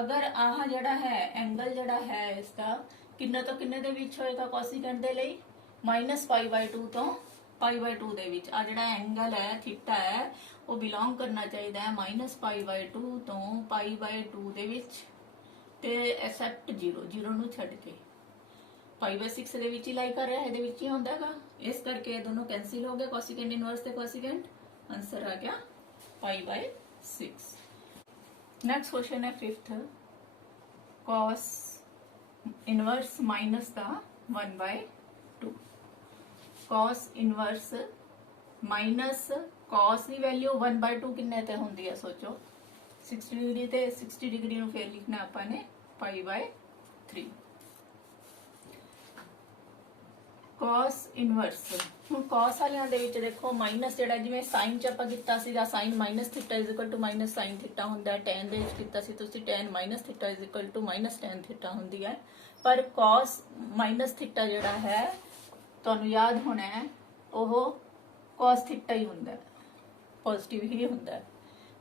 ਅਗਰ ਆਹ ਜਿਹੜਾ ਹੈ ਐਂਗਲ ਜਿਹੜਾ ਹੈ ਇਸ ਦਾ ਕਿੰਨੇ ਤੋਂ ਕਿੰਨੇ ਦੇ ਵਿੱਚ ਹੋਏਗਾ, ਕੋਸਿਕੈਂਟ ਦੇ ਲਈ -π/2 ਤੋਂ π/2 ਦੇ ਵਿੱਚ। ਆ ਜਿਹੜਾ ਐਂਗਲ ਹੈ ਥੀਟਾ ਹੈ ਉਹ ਬਿਲੋਂਗ ਕਰਨਾ ਚਾਹੀਦਾ ਹੈ -π/2 ਤੋਂ π/2 ਦੇ ਵਿੱਚ, ਤੇ ਐਕਸੈਪਟ 0 ਨੂੰ ਛੱਡ ਕੇ π/6 ਦੇ ਵਿੱਚ ਹੀ ਲਾਈ ਕਰ ਰਿਹਾ, ਇਹਦੇ ਵਿੱਚ ਹੀ ਹੁੰਦਾ ਹੈਗਾ। ਇਸ ਕਰਕੇ ਇਹ ਦੋਨੋਂ ਕੈਂਸਲ ਹੋ ਗਏ, ਕੋਸਿਕੈਂਟ ਇਨਵਰਸ ਤੇ ਕੋਸਿਕੈਂਟ, ਆਨਸਰ ਆ ਗਿਆ π/6। नेक्स्ट क्वेश्चन है फिफ्थ, cos इनवर्स माइनस का 1/2। cos इनवर्स माइनस cos की वैल्यू 1/2 किन्ने ते हुंदी है, सोचो 60 डिग्री ते 60 डिग्री नु फिर लिखना आपने π/3। cos ਇਨਵਰਸ ਹੁਣ cos ਵਾਲਿਆਂ ਦੇ ਵਿੱਚ ਦੇਖੋ ਮਾਈਨਸ ਜਿਹੜਾ ਜਿਵੇਂ sin ਚ ਆਪਾਂ ਕੀਤਾ ਸੀਗਾ sin minus theta is equal to minus sin theta ਹੁੰਦਾ ਹੈ tan ਦੇ ਵਿੱਚ ਕੀਤਾ ਸੀ ਤੁਸੀਂ tan minus theta is equal to minus tan theta ਹੁੰਦੀ ਹੈ ਪਰ cos ਮਾਈਨਸ ਥੀਟਾ ਜਿਹੜਾ ਹੈ ਤੁਹਾਨੂੰ ਯਾਦ ਹੋਣਾ ਹੈ ਉਹ cos ਥੀਟਾ ਹੀ ਹੁੰਦਾ ਹੈ ਪੋਜ਼ਿਟਿਵ ਹੀ ਹੁੰਦਾ ਹੈ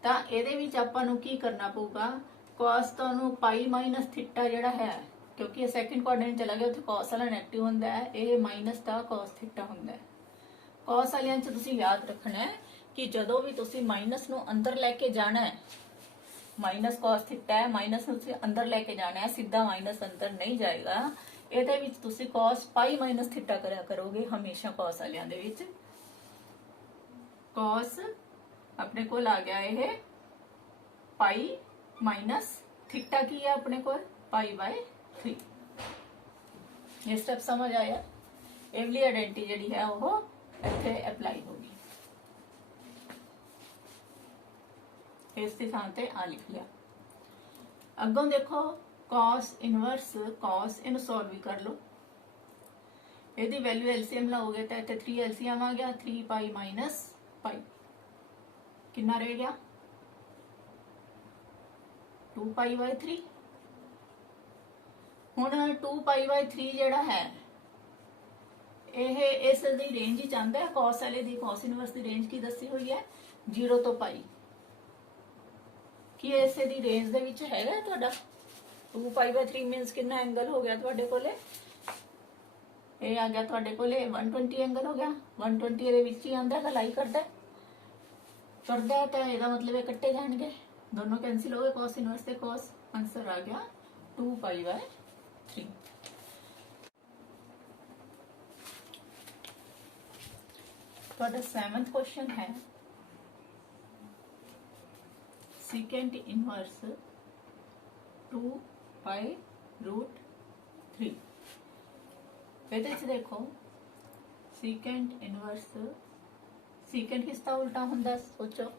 ਤਾਂ ਇਹਦੇ ਵਿੱਚ ਆਪਾਂ ਨੂੰ ਕੀ ਕਰਨਾ ਪਊਗਾ cos ਤੁਹਾਨੂੰ ਪਾਈ ਮਾਈਨਸ ਥੀਟਾ ਜਿਹੜਾ ਹੈ क्योंकि ये सैकेंड कोऑर्डिनेट चला गया उत्थे cos वाला नेगेटिव होंदा है ये माइनस दा cos थीटा होंदा है cos वालियां च तुसी याद रखना है कि जदों भी तुसी माइनस नु अंदर लेके जाना है माइनस cos थीटा है माइनस नु तुसी अंदर लेके जाना है सीधा माइनस अंदर नहीं जाएगा ਇਹਦੇ ਵਿੱਚ ਤੁਸੀਂ cos पाई माइनस थीटा करा करोगे हमेशा cos वालियां दे विच cos अपने कोल आ गया ये पाई माइनस थीटा की है अपने कोल पाई बाय 3 ये स्टेप समझ आया एवली आइडेंटिटी ਜਿਹੜੀ ਹੈ ਉਹ ਇੱਥੇ ਅਪਲਾਈ ਹੋਗੀ ਇਸ ਦੀ ਥਾਂ ਤੇ ਆ ਲਿਖ ਲਿਆ ਅੱਗੋਂ ਦੇਖੋ cos ਇਨਵਰਸ cos ਇਹਨੂੰ ਸੋਲਵ ਵੀ ਕਰ ਲਓ ਇਹਦੀ ਵੈਲਿਊ ਐਲਸੀਐਮ ਲਾਓਗੇ ਤਾਂ ਇੱਥੇ 3 ਐਲਸੀਐਮ ਆ ਗਿਆ 3 ਪਾਈ ਮਾਈਨਸ ਪਾਈ ਕਿੰਨਾ ਰਹਿ ਗਿਆ 2 ਪਾਈ ਬਾਈ 3 ਹੁਣ 2 ਪਾਈ ਬਾਈ 3 ਜਿਹੜਾ ਹੈ ਇਹ ਇਸ ਦੀ ਰੇਂਜ ਹੀ ਚਾਹੁੰਦਾ ਹੈ cos ਵਾਲੇ ਦੀ cos ਇਨਵਰਸ ਦੀ ਰੇਂਜ ਕੀ ਦੱਸੀ ਹੋਈ ਹੈ 0 ਤੋਂ ਪਾਈ ਕੀ ਇਸੇ ਦੀ ਰੇਂਜ ਦੇ ਵਿੱਚ ਹੈਗਾ ਤੁਹਾਡਾ 2 ਪਾਈ ਬਾਈ 3 ਮੀਨਸ ਕਿੰਨਾ ਐਂਗਲ ਹੋ ਗਿਆ ਤੁਹਾਡੇ ਕੋਲੇ ਇਹ ਆ ਗਿਆ ਤੁਹਾਡੇ ਕੋਲੇ 120 ਐਂਗਲ ਹੋ ਗਿਆ 120 ਦੇ ਵਿੱਚ ਹੀ ਆਂਦਾ ਹੈ ਲਾਈ ਕਰਦਾ ਤਾਂ ਇਹਦਾ ਮਤਲਬ ਇਹ ਕੱਟੇ ਜਾਣਗੇ दोनों कैंसिल हो गए cos इनवर्स से cos आंसर आ गया 2 पाई बाय 3 तो 7th क्वेश्चन है secant इनवर्स 2 पाई रूट 3 ਇਹਦੇ ਚ देखो secant इनवर्स secant किसका उल्टा ਹੁੰਦਾ सोचो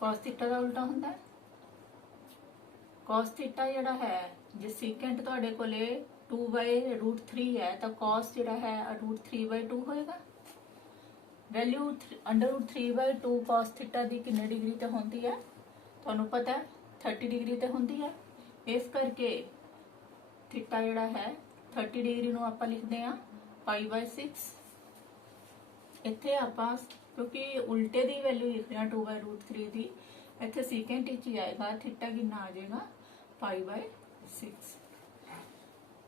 cos थीटा ਦਾ उल्टा ਹੁੰਦਾ है cos थीटा ਜਿਹੜਾ ਹੈ ਜੇ secant ਤੁਹਾਡੇ ਕੋਲੇ 2/√3 ਹੈ ਤਾਂ cos ਜਿਹੜਾ ਹੈ √3/2 ਹੋਏਗਾ ਵੈਲਿਊ √3/2 cos थीटा ਦੀ ਕਿੰਨੇ ਡਿਗਰੀ ਤੇ ਹੁੰਦੀ ਹੈ ਤੁਹਾਨੂੰ ਪਤਾ ਹੈ 30 ਡਿਗਰੀ ਤੇ ਹੁੰਦੀ ਹੈ ਇਸ ਕਰਕੇ ਥੀਟਾ ਜਿਹੜਾ ਹੈ 30 ਡਿਗਰੀ ਨੂੰ ਆਪਾਂ ਲਿਖਦੇ ਹਾਂ π/6 ਇੱਥੇ ਆਪਾਂ क्योंकि उल्टे दी वैल्यू लिख रहे हैं 2/√3 दी इत्थे secant ही आएगा थीटा कितना आ जाएगा π/6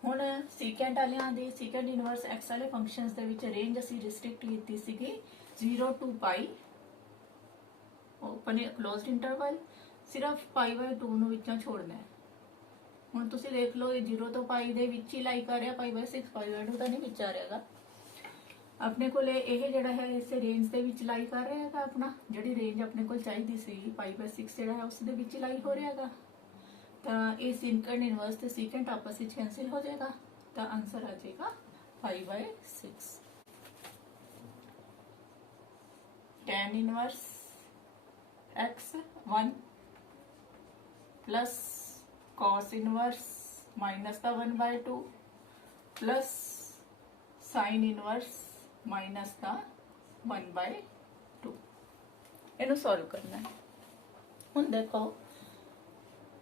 हुण secant वालियां दी secant इनवर्स x वाले फंक्शंस दे विच रेंज ਅਸੀਂ रिस्ट्रिक्ट कीती सीगी 0 to π ओपन क्लोज्ड इंटरवल सिर्फ π/2 ਨੂੰ ਵਿੱਚੋਂ ਛੋੜਨਾ ਹੈ ਹੁਣ ਤੁਸੀਂ ਦੇਖ ਲਓ ਇਹ 0 ਤੋਂ π ਦੇ ਵਿੱਚ ਹੀ ਲਾਈ ਕਰ ਰਿਹਾ π/6 π/2 ਤਾਂ ਨਹੀਂ ਵਿੱਚ ਆ ਰਿਹਾਗਾ ਆਪਣੇ ਕੋਲੇ ਇਹ ਜਿਹੜਾ ਹੈ ਇਸੇ ਰੇਂਜ ਦੇ ਵਿੱਚ ਲਾਈ ਕਰ ਰਿਹਾ ਹੈਗਾ ਆਪਣਾ ਜਿਹੜੀ ਰੇਂਜ ਆਪਣੇ ਕੋਲ ਚਾਹੀਦੀ ਸੀ π/6 ਜਿਹੜਾ ਹੈ ਉਸ ਦੇ ਵਿੱਚ ਲਾਈ ਹੋ ਰਿਹਾ ਹੈਗਾ ਤਾਂ ਇਹ secant ਇਨਵਰਸ ਤੇ secant ਆਪਸ ਵਿੱਚ ਕੈਨਸਲ ਹੋ ਜਾਏਗਾ ਤਾਂ ਆਨਸਰ ਆ ਜਾਏਗਾ π/6 tan inverse x 1 plus cos inverse minus का 1/2 प्लस sin इनवर्स माइनस का 1/2 इन्हें सॉल्व करना है हुण देखो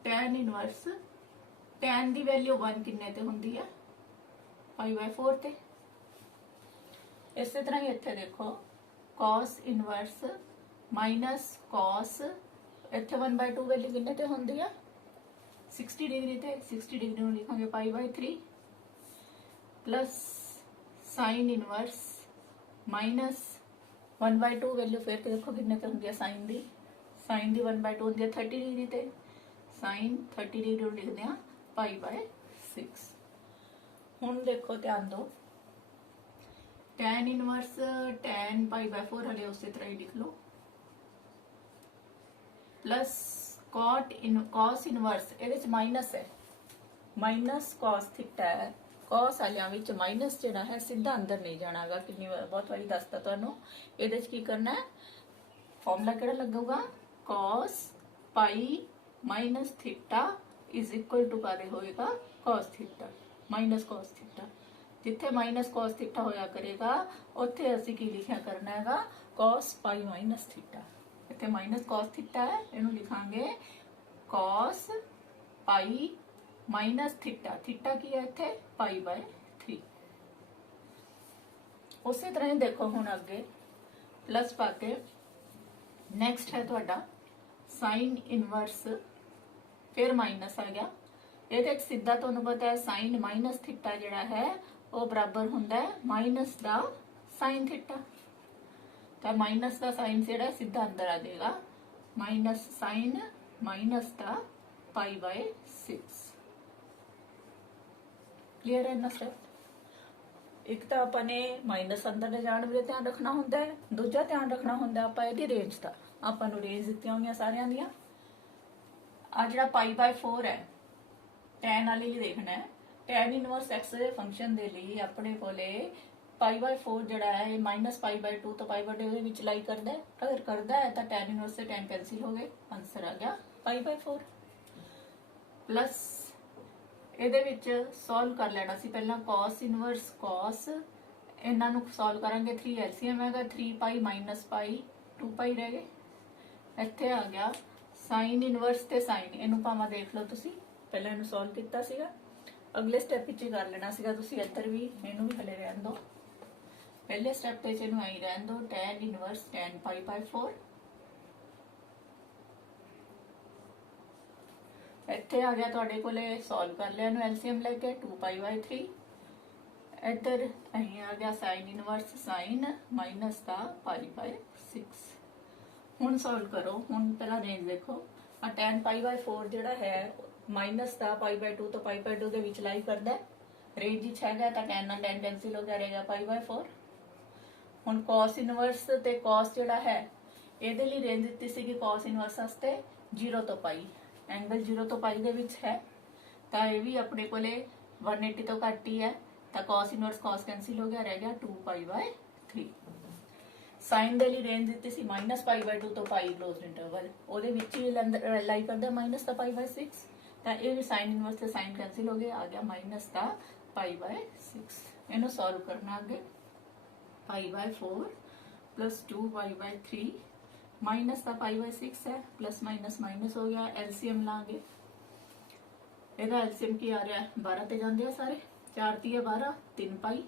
tan इनवर्स tan दी वैल्यू 1 किन्ने ते हुंदी है π/4 ते इस तरह ही इत्थे देखो cos इनवर्स माइनस cos इत्थे 1/2 वैल्यू किन्ने ते हुंदी है 60 डिग्री ते 60 डिग्री ਨੂੰ ਲਿਖਾਂਗੇ π/3 plus sin inverse minus 1/2 value फिर देखो कितने पे होंगी साइन दी 1/2 होंगी 30 डिग्री ते साइन 30 डिग्री लिखते हैं π/6 हुण देखो ध्यान दो tan इनवर्स tan π/4 हले उसी तरह ही लिख लो प्लस cos इनवर्स ਇਹਦੇ ਚ माइनस है माइनस cos थीटा है cos ਵਾਲਿਆਂ ਵਿੱਚ ਮਾਈਨਸ ਜਿਹੜਾ ਹੈ ਸਿੱਧਾ ਅੰਦਰ ਨਹੀਂ ਜਾਣਾਗਾ ਕਿੰਨੀ ਬਹੁਤ ਵਾਰੀ ਦੱਸਤਾ ਤੁਹਾਨੂੰ ਇਹਦੇ ਚ ਕੀ ਕਰਨਾ ਹੈ ਫਾਰਮੂਲਾ ਕਿਹੜਾ ਲੱਗੂਗਾ cos π - theta is equal to ਕਾਦੇ ਹੋਏਗਾ cos theta minus cos theta जिथे माइनस cos थीटा होया करेगा उत्थे असी की लिखिया करना हैगा cos पाई माइनस थीटा। इथे माइनस cos थीटा है, इनू लिखांगे cos pi minus theta. Theta की है इथे पाई बाय 3। उसी तरह ही देखो हुण अगे प्लस पाके नैक्सट है तुहाडा साइन इनवर्स, फिर माइनस आ गया। ये सीधा तुहानू पता है साइन माइनस थीटा जिहड़ा है वो बराबर हुंदा है माइनस दा साइन थीटा। तो माइनस दा साइन जिहड़ा सीधा अंदर आ जाएगा, माइनस साइन माइनस दा पाई बाय 6। क्लीयर है ना स्टेप? एक तो अपने माइनस अंदर ले जाने वाले ध्यान रखना होंदा है, दूजा ध्यान रखना होंदा आपां इहदी रेंज दा। आपां नूं रेंज दित्तियां होईयां सारियां दियां। आ जिहड़ा पाई बाय 4 है टैन वाले लिए देखना है। टैन इनवर्स एक्स के फंक्शन के लिए अपने कोले पाई बाय 4 जिहड़ा है ये माइनस पाई बाय 2 तो पाई बाय 2 विच लाई करदा है। अगर करदा है तो टैन इनवर्स से टैन कैंसिल हो गए, आंसर आ गया पाई बाय 4। प्लस ਇਹਦੇ ਵਿੱਚ ਸੋਲਵ कर लेना सी पहला cos इनवर्स cos, ਇਹਨਾਂ ਨੂੰ ਸੋਲਵ ਕਰਾਂਗੇ 3 LCM ਹੈਗਾ 3 ਪਾਈ ਮਾਈਨਸ ਪਾਈ 2 ਪਾਈ ਰਹਿ ਗਏ। ਇੱਥੇ ਆ ਗਿਆ sin ਇਨवर्स ਤੇ sin, ਇਹਨੂੰ ਭਾਵੇਂ ਦੇਖ ਲਓ ਤੁਸੀਂ, ਪਹਿਲਾਂ ਇਹਨੂੰ ਸੋਲਵ ਕੀਤਾ ਸੀਗਾ। ਅਗਲੇ ਸਟੈਪ ਵਿੱਚ ਕਰ ਲੈਣਾ ਸੀਗਾ ਤੁਸੀਂ, ਇੱਧਰ ਵੀ ਇਹਨੂੰ ਵੀ ਹਲੇ ਰਹਿਣ ਦਿਓ। ਪਹਿਲੇ ਸਟੈਪ ਤੇ ਇਹਨੂੰ ਆਈ ਰਹਿਣ ਦਿਓ tan ਇਨवर्स tan ਪਾਈ ਬਾਈ 4। ਇੱਥੇ ਆ ਗਿਆ ਤੁਹਾਡੇ ਕੋਲੇ ਸੋਲਵ ਕਰ ਲਿਆ ਇਹਨੂੰ ਐਲਸੀਐਮ ਲੈ ਕੇ 2 ਪਾਈ ਬਾਈ 3। ਇੱਧਰ અહીં ਆ ਗਿਆ sin ਇਨਵਰਸ sin ਮਾਈਨਸ ਦਾ ਪਾਈ ਬਾਈ 6। ਹੁਣ ਸੋਲਵ ਕਰੋ। ਹੁਣ ਪਹਿਲਾਂ ਰੇਂਜ ਦੇਖੋ, ਆ tan ਪਾਈ ਬਾਈ 4 ਜਿਹੜਾ ਹੈ ਮਾਈਨਸ ਦਾ ਪਾਈ ਬਾਈ 2 ਤੋਂ ਪਾਈ ਬਾਈ 2 ਦੇ ਵਿੱਚ ਲਾਈ ਕਰਦਾ ਹੈ। ਰੇਂਜ ਵਿੱਚ ਹੈਗਾ ਤਾਂ tan ਨਾਲ tan ਕੈਂਸਿਲ ਹੋ ਗਿਆ, ਰਹੇਗਾ ਪਾਈ ਬਾਈ 4। ਹੁਣ cos ਇਨਵਰਸ ਤੇ cos ਜਿਹੜਾ ਹੈ ਇਹਦੇ ਲਈ ਰੇਂਜ ਦਿੱਤੀ ਸੀਗੀ cos ਇਨਵਰਸ ਵਾਸਤੇ 0 ਤੋਂ ਪਾਈ, एंगल 0 तो पाई दे विच है तो ये भी अपने कोले 180 तो घट ही है तो cos इनवर्स cos कैंसिल हो गया, रह गया 2 पाई बाय 3। साइन दे लिए रेंज दी सी माइनस पाई बाय 2 तो पाई क्लोज इंटरवल ओदे विच ही लाई करदा माइनस दा पाई बाय 6 तो ये भी साइन इनवर्स से साइन कैंसिल हो गया, आ गया माइनस दा पाई बाय 6। इन्हें सॉल्व करना आगे pi by 4 plus 2 pi by 3 minus का पाई बाय 6 है, प्लस माइनस माइनस हो गया। एलसीएम लांगे, ਇਹਦਾ एलसीएम की आ रहा है 12 ਤੇ ਜਾਂਦੇ ਆ ਸਾਰੇ, 4 3 12 3 ਪਾਈ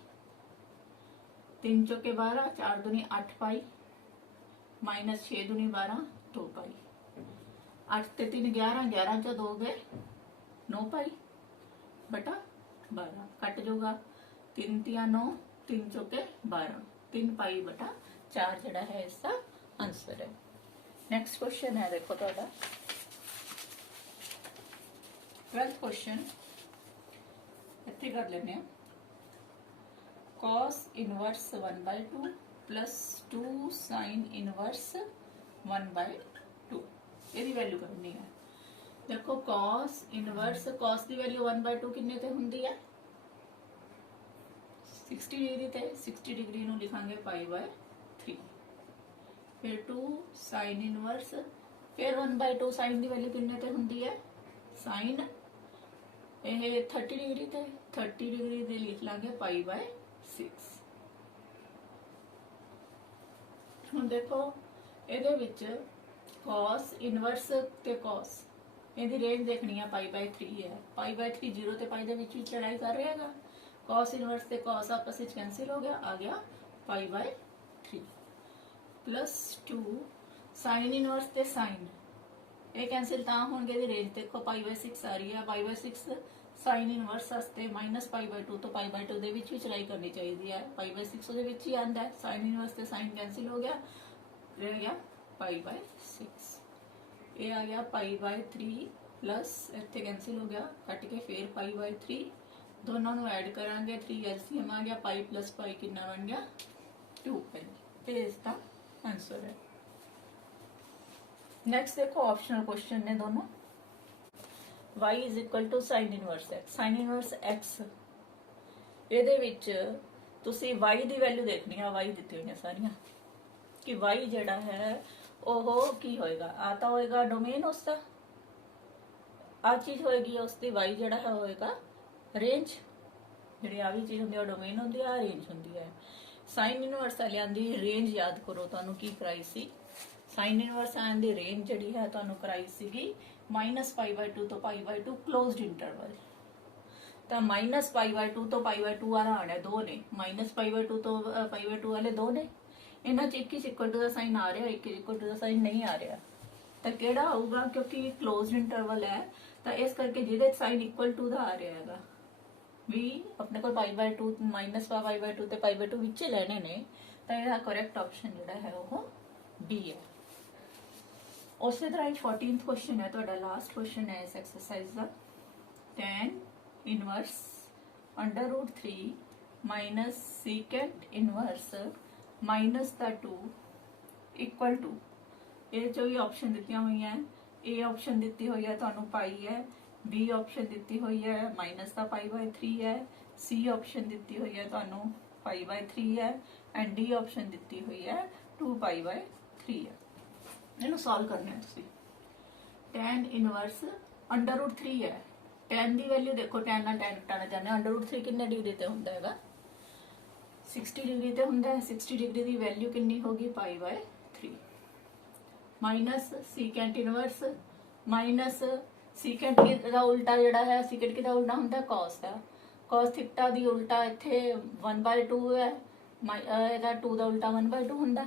3 ਚੌਕੇ 12 4 दूनी 8 पाई माइनस 6 दूनी 12 2 पाई 8 ਤੇ 3 11 11 ਚੋਂ 2 गए 9 पाई बटा 12 कट जाऊगा 3 तिया 9 3 चौके 12 3 पाई बटा 4 जड़ा है इसका आंसर है। नेक्स्ट क्वेश्चन है देखो तुहाडा 12th क्वेश्चन इत्थे कर लेने cos inverse 1/2 plus 2 sin inverse 1/2 ਇਹਦੀ वैल्यू करनी है। देखो cos इनवर्स cos की वैल्यू 1/2 किन्ने ते हुंदी है 60 डिग्री ते 60 डिग्री नू लिखांगे पाई बाय 3। फिर 2 साइन इनवर्स, फिर 1/2 साइन की वैल्यू किन्ने ते हुंदी है साइन ये 30 डिग्री ते 30 डिग्री दे लिख लांगे पाई बाय 6। हुण देखो ਇਹਦੇ ਵਿੱਚ cos इनवर्स ते cos ਇਹਦੀ रेंज देखनी है पाई बाय 3 है। पाई बाय 3 0 ਤੇ पाई ਦੇ ਵਿੱਚ ਵੀ ਲੜਾਈ कर रहा है। cos इनवर्स ਤੇ cos आपस ਵਿੱਚ कैंसिल हो गया, आ गया pi by 3 plus 2 sine inverse ते साइन ये कैंसिल ता होंगे दी रेंज देखो पाई बाय 6 आ रही है। पाई बाय 6 साइन इनवर्स वास्ते माइनस पाई बाय 2 तो पाई बाय 2 दे विच भी चढ़ाई करनी चाहिए है। पाई बाय 6 ਉਹਦੇ ਵਿੱਚ ਹੀ ਆਂਦਾ है। साइन इनवर्स ते साइन कैंसिल हो गया, रह गया पाई बाय 6। ये आ गया पाई बाय 3 प्लस इत्थे कैंसिल हो गया कट के फिर पाई बाय 3 दोनों ਨੂੰ ऐड करांगे 3 एलसीएम आ गया पाई प्लस पाई कितना बन गया 2 पाई। ये इसका आंसर है। नेक्स्ट देखो ऑप्शनल क्वेश्चन ने दोनों y is equal to sine inverse x sine inverse x ਇਹਦੇ ਵਿੱਚ ਤੁਸੀਂ y ਦੀ ਵੈਲਿਊ ਦੇਖਣੀ ਆ। y ਦਿੱਤੀ ਹੋਈਆਂ ਸਾਰੀਆਂ ਕਿ y ਜਿਹੜਾ ਹੈ ਉਹ ਕੀ ਹੋਏਗਾ, ਆ ਤਾਂ ਹੋਏਗਾ ਡੋमेन ਉਸਦਾ, ਆ ਚੀਜ਼ ਹੋਏਗੀ ਉਸਦੀ y ਜਿਹੜਾ ਹੈ ਹੋਏਗਾ रेंज। ਜਿਹੜੀ ਆ ਵੀ ਚੀਜ਼ ਹੁੰਦੀ ਆ ਡੋਮੇਨ ਹੁੰਦੀ ਆ, ਰੇਂਜ ਹੁੰਦੀ ਹੈ। ਸਾਈਨ ਇਨਵਰਸ ਵਾਲਿਆਂ ਦੀ ਰੇਂਜ ਯਾਦ ਕਰੋ, ਤੁਹਾਨੂੰ ਕੀ ਕਰਾਈ ਸੀ। ਸਾਈਨ ਇਨਵਰਸ ਵਾਲਿਆਂ ਦੀ ਰੇਂਜ ਜਿਹੜੀ ਹੈ ਤੁਹਾਨੂੰ ਕਰਾਈ ਸੀਗੀ -π/2 ਤੋਂ π/2 ਕਲੋਜ਼ਡ ਇੰਟਰਵਲ। ਤਾਂ -π/2 ਤੋਂ π/2 ਵਾਲਾ ਆਣਾ ਦੋ ਨੇ, -π/2 ਤੋਂ π/2 ਵਾਲੇ ਦੋ ਨੇ। ਇਹਨਾਂ ਚ ਇੱਕ ਇਕੁਅਲ ਟੂ ਦਾ ਸਾਈਨ ਆ ਰਿਹਾ, ਇੱਕ ਇਕੁਅਲ ਟੂ ਦਾ ਸਾਈਨ ਨਹੀਂ ਆ ਰਿਹਾ। ਤਾਂ ਕਿਹੜਾ ਆਊਗਾ, ਕਿਉਂਕਿ ਕਲੋਜ਼ਡ ਇੰਟਰਵਲ ਹੈ ਤਾਂ ਇਸ ਕਰਕੇ ਜਿਹਦੇ ਸਾਈਨ ਇਕੁਅਲ ਟੂ ਦਾ ਆ ਰਿਹਾ ਹੈਗਾ ਵੀ ਆਪਣੇ ਕੋਲ π/2 -π/2 ਤੇ π/2 ਵਿੱਚ ਲੈਣੇ ਨੇ। ਤਾਂ ਇਹਦਾ ਕਰੈਕਟ ਆਪਸ਼ਨ ਜਿਹੜਾ ਹੈ ਉਹ B ਹੈ। ਉਸੇ ਤਰ੍ਹਾਂ 14th ਕੁਐਸਚਨ ਹੈ ਤੁਹਾਡਾ, ਲਾਸਟ ਕੁਐਸਚਨ ਹੈ ਇਸ ਐਕਸਰਸਾਈਜ਼ ਦਾ। tan inverse √3 minus secant inverse minus ਦਾ 2 ਇਕੁਅਲ ਟੂ, ਇਹ ਜੋ ਵੀ ਆਪਸ਼ਨ ਦਿੱਤੀਆਂ ਹੋਈਆਂ ਹੈ। A ਆਪਸ਼ਨ ਦਿੱਤੀ ਹੋਈ ਹੈ ਤੁਹਾਨੂੰ ਪਾਈ ਹੈ, B ਆਪਸ਼ਨ ਦਿੱਤੀ ਹੋਈ ਹੈ ਮਾਈਨਸ ਦਾ π/3 ਹੈ, C ਆਪਸ਼ਨ ਦਿੱਤੀ ਹੋਈ ਹੈ ਤੁਹਾਨੂੰ π/3 ਹੈ ਐਂਡ D ਆਪਸ਼ਨ ਦਿੱਤੀ ਹੋਈ ਹੈ 2π/3 ਹੈ। ਇਹਨੂੰ ਸੋਲਵ ਕਰਨਾ ਹੈ ਤੁਸੀਂ। tan ਇਨਵਰਸ √3 ਹੈ, tan ਦੀ ਵੈਲਿਊ ਦੇਖੋ, tan ਨਾਲ tan ਘਟਾਉਣਾ ਚਾਹੁੰਦੇ ਹਾਂ। √3 ਕਿੰਨੇ ਡਿਗਰੀ ਤੇ ਹੁੰਦਾ ਹੈਗਾ, 60 ਡਿਗਰੀ ਤੇ ਹੁੰਦਾ ਹੈ। 60 ਡਿਗਰੀ ਦੀ ਵੈਲਿਊ ਕਿੰਨੀ ਹੋਗੀ, π/3 minus secant inverse minus secant ਦਾ ਉਲਟਾ ਜਿਹੜਾ ਹੈ, secant ਕਿਹਦਾ ਉਲਟਾ ਹੁੰਦਾ, cos ਦਾ। cos ਥੀਟਾ ਦੀ ਉਲਟਾ ਇੱਥੇ 1/2 ਹੈ, ਇਹਦਾ 2 ਦਾ ਉਲਟਾ 1/2 ਹੁੰਦਾ।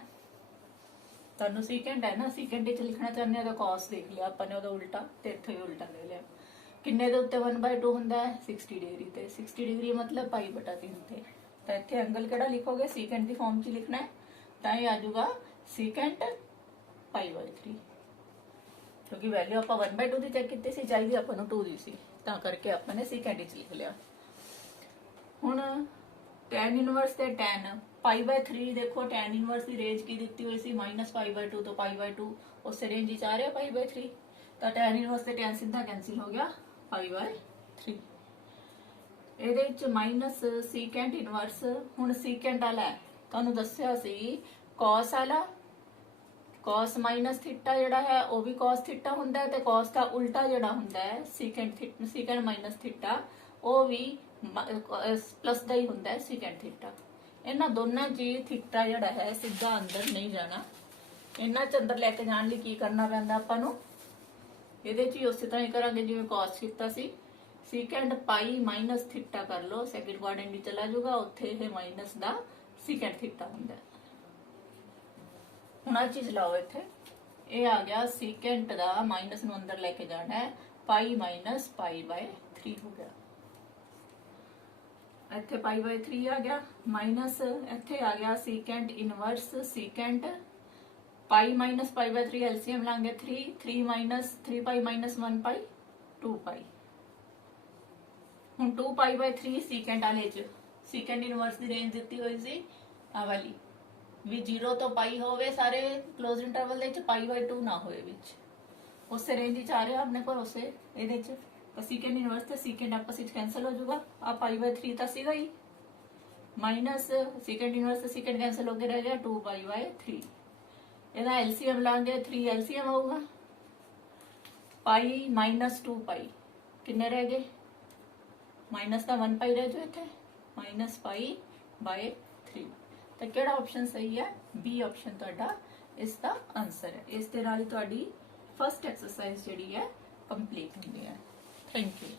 ਤੁਹਾਨੂੰ secant ਹੈ ਨਾ, secant ਵਿੱਚ ਲਿਖਣਾ ਚਾਹੁੰਦੇ ਆ ਤਾਂ cos ਦੇਖ ਲਿਆ ਆਪਾਂ ਨੇ, ਉਹਦਾ ਉਲਟਾ ਤੇ ਇੱਥੇ ਵੀ ਉਲਟਾ ਲੈ ਲਿਆ। ਕਿੰਨੇ ਦੇ ਉੱਤੇ 1/2 ਹੁੰਦਾ ਹੈ, 60 ਡਿਗਰੀ ਤੇ। 60 ਡਿਗਰੀ ਮਤਲਬ π/3 ਤੇ। ਤਾਂ ਇੱਥੇ ਐਂਗਲ ਕਿਹੜਾ ਲਿਖੋਗੇ, secant ਦੀ ਫਾਰਮ 'ਚ ਲਿਖਣਾ ਹੈ ਤਾਂ ਇਹ ਆ ਜਾਊਗਾ secant π/3, ਕਿਉਂਕਿ ਵੈਲਿਊ ਆਪਾਂ 1/2 ਦੀ ਚੈੱਕ ਕੀਤੀ ਸੀ, ਚਾਹੀਦੀ ਆਪਾਂ ਨੂੰ 2 ਦੀ ਸੀ, ਤਾਂ ਕਰਕੇ ਆਪਾਂ ਨੇ secant ਵਿੱਚ ਲਿਖ ਲਿਆ। ਹੁਣ tan ਇਨਵਰਸ ਤੇ tan π/3 ਦੇਖੋ, tan ਇਨਵਰਸ ਦੀ ਰੇਂਜ ਕੀ ਦਿੱਤੀ ਹੋਈ ਸੀ, -π/2 ਤੋਂ π/2, ਉਸੇ ਰੇਂਜ ਵਿੱਚ ਆ ਰਿਹਾ π/3। ਤਾਂ tan ਇਨਵਰਸ ਤੇ tan ਸਿੱਧਾ ਕੈਂਸਿਲ ਹੋ ਗਿਆ, π/3। ਇਹਦੇ ਵਿੱਚ ਮਾਈਨਸ secant ਇਨਵਰਸ, ਹੁਣ secant ਵਾਲਾ ਤੁਹਾਨੂੰ ਦੱਸਿਆ ਸੀ cos ਵਾਲਾ, cos ਮਾਈਨਸ ਥੀਟਾ ਜਿਹੜਾ ਹੈ ਉਹ ਵੀ cos ਥੀਟਾ ਹੁੰਦਾ ਹੈ, ਤੇ cos ਦਾ ਉਲਟਾ ਜਿਹੜਾ ਹੁੰਦਾ ਹੈ secant ਮਾਈਨਸ ਥੀਟਾ, ਉਹ ਵੀ ਪਲੱਸ ਦਾ ਹੀ ਹੁੰਦਾ ਹੈ, secant ਥੀਟਾ। ਇਹਨਾਂ ਦੋਨਾਂ 'ਚ ਥੀਟਾ ਜਿਹੜਾ ਹੈ ਸਿੱਧਾ ਅੰਦਰ ਨਹੀਂ ਜਾਣਾ, ਇਹਨਾਂ 'ਚ ਅੰਦਰ ਲੈ ਕੇ ਜਾਣ ਲਈ ਕੀ ਕਰਨਾ ਪੈਂਦਾ ਆਪਾਂ ਨੂੰ, ਇਹਦੇ 'ਚ ਹੀ ਉਸੇ ਤਰ੍ਹਾਂ ਹੀ ਕਰਾਂਗੇ ਜਿਵੇਂ cos ਕੀਤਾ ਸੀ। secant ਪਾਈ ਮਾਈਨਸ ਥੀਟਾ ਕਰ ਲਓ, ਸੈਕਿੰਡ ਕੁਆਡਰੈਂਟ ਵਿੱਚ ਚਲਾ ਜਾਊਗਾ, ਉੱਥੇ ਇਹ ਮਾਈਨਸ ਦਾ secant ਥੀਟਾ ਹੁੰਦਾ ਹੈ। ਹੁਣ ਆ ਚੀਜ਼ ਲਾਓ ਇੱਥੇ, ਇਹ ਆ ਗਿਆ secant ਦਾ ਮਾਈਨਸ ਨੂੰ ਅੰਦਰ ਲੈ ਕੇ ਜਾਣਾ ਹੈ, ਪਾਈ ਮਾਈਨਸ π/3 ਹੋ ਗਿਆ। ਇੱਥੇ π/3 ਆ ਗਿਆ, ਮਾਈਨਸ ਇੱਥੇ ਆ ਗਿਆ secant ਇਨਵਰਸ secant ਪਾਈ ਮਾਈਨਸ π/3, ਐਲਸੀਐਮ ਲਾਂਗੇ 3 ਮਾਈਨਸ 3π ਮਾਈਨਸ 1π 2π। ਹੁਣ 2π/3 secant ਵਾਲੇ 'ਚ secant ਇਨਵਰਸ ਦੀ ਰੇਂਜ ਦਿੱਤੀ ਹੋਈ ਸੀ ਆ ਵਾਲੀ, ਵੀ 0 ਤੋਂ π ਹੋਵੇ ਸਾਰੇ ਕਲੋਜ਼ ਇੰਟਰਵਲ ਦੇ ਵਿੱਚ, π/2 ਨਾ ਹੋਏ ਵਿੱਚ, ਉਸੇ ਰੇਂਜ ਵਿੱਚ ਆ ਰਿਹਾ ਆਪਣੇ ਕੋਲ ਉਸੇ ਇਹਦੇ 'ਚ। ਤਾਂ secant ਇਨਵਰਸ ਤੇ secant ਆਪਸ ਵਿੱਚ ਕੈਂਸਲ ਹੋ ਜਾਊਗਾ, ਆ π/3 ਤਾਂ ਸੀਗਾ ਹੀ, ਮਾਈਨਸ secant ਇਨਵਰਸ ਤੇ secant ਕੈਂਸਲ ਹੋ ਕੇ ਰਹਿ ਗਿਆ 2π/3। ਇਹਦਾ ਐਲਸੀਐਮ ਲਾਂਗੇ, 3 ਐਲਸੀਐਮ ਆਊਗਾ, ਪਾਈ ਮਾਈਨਸ 2π ਕਿੰਨੇ ਰਹਿ ਗਏ, ਮਾਈਨਸ ਦਾ 1π ਰਹਿ ਜਾਓ ਇੱਥੇ, -π/3। ਤਾਂ ਕਿਹੜਾ ਆਪਸ਼ਨ ਸਹੀ ਹੈ, B ਆਪਸ਼ਨ ਤੁਹਾਡਾ ਇਸ ਦਾ ਆਨਸਰ ਹੈ। ਇਸ ਦੇ ਨਾਲ ਹੀ ਤੁਹਾਡੀ ਫਸਟ ਐਕਸਰਸਾਈਜ਼ ਜਿਹੜੀ ਹੈ ਕੰਪਲੀਟ ਹੁੰਦੀ ਹੈ। Thank you.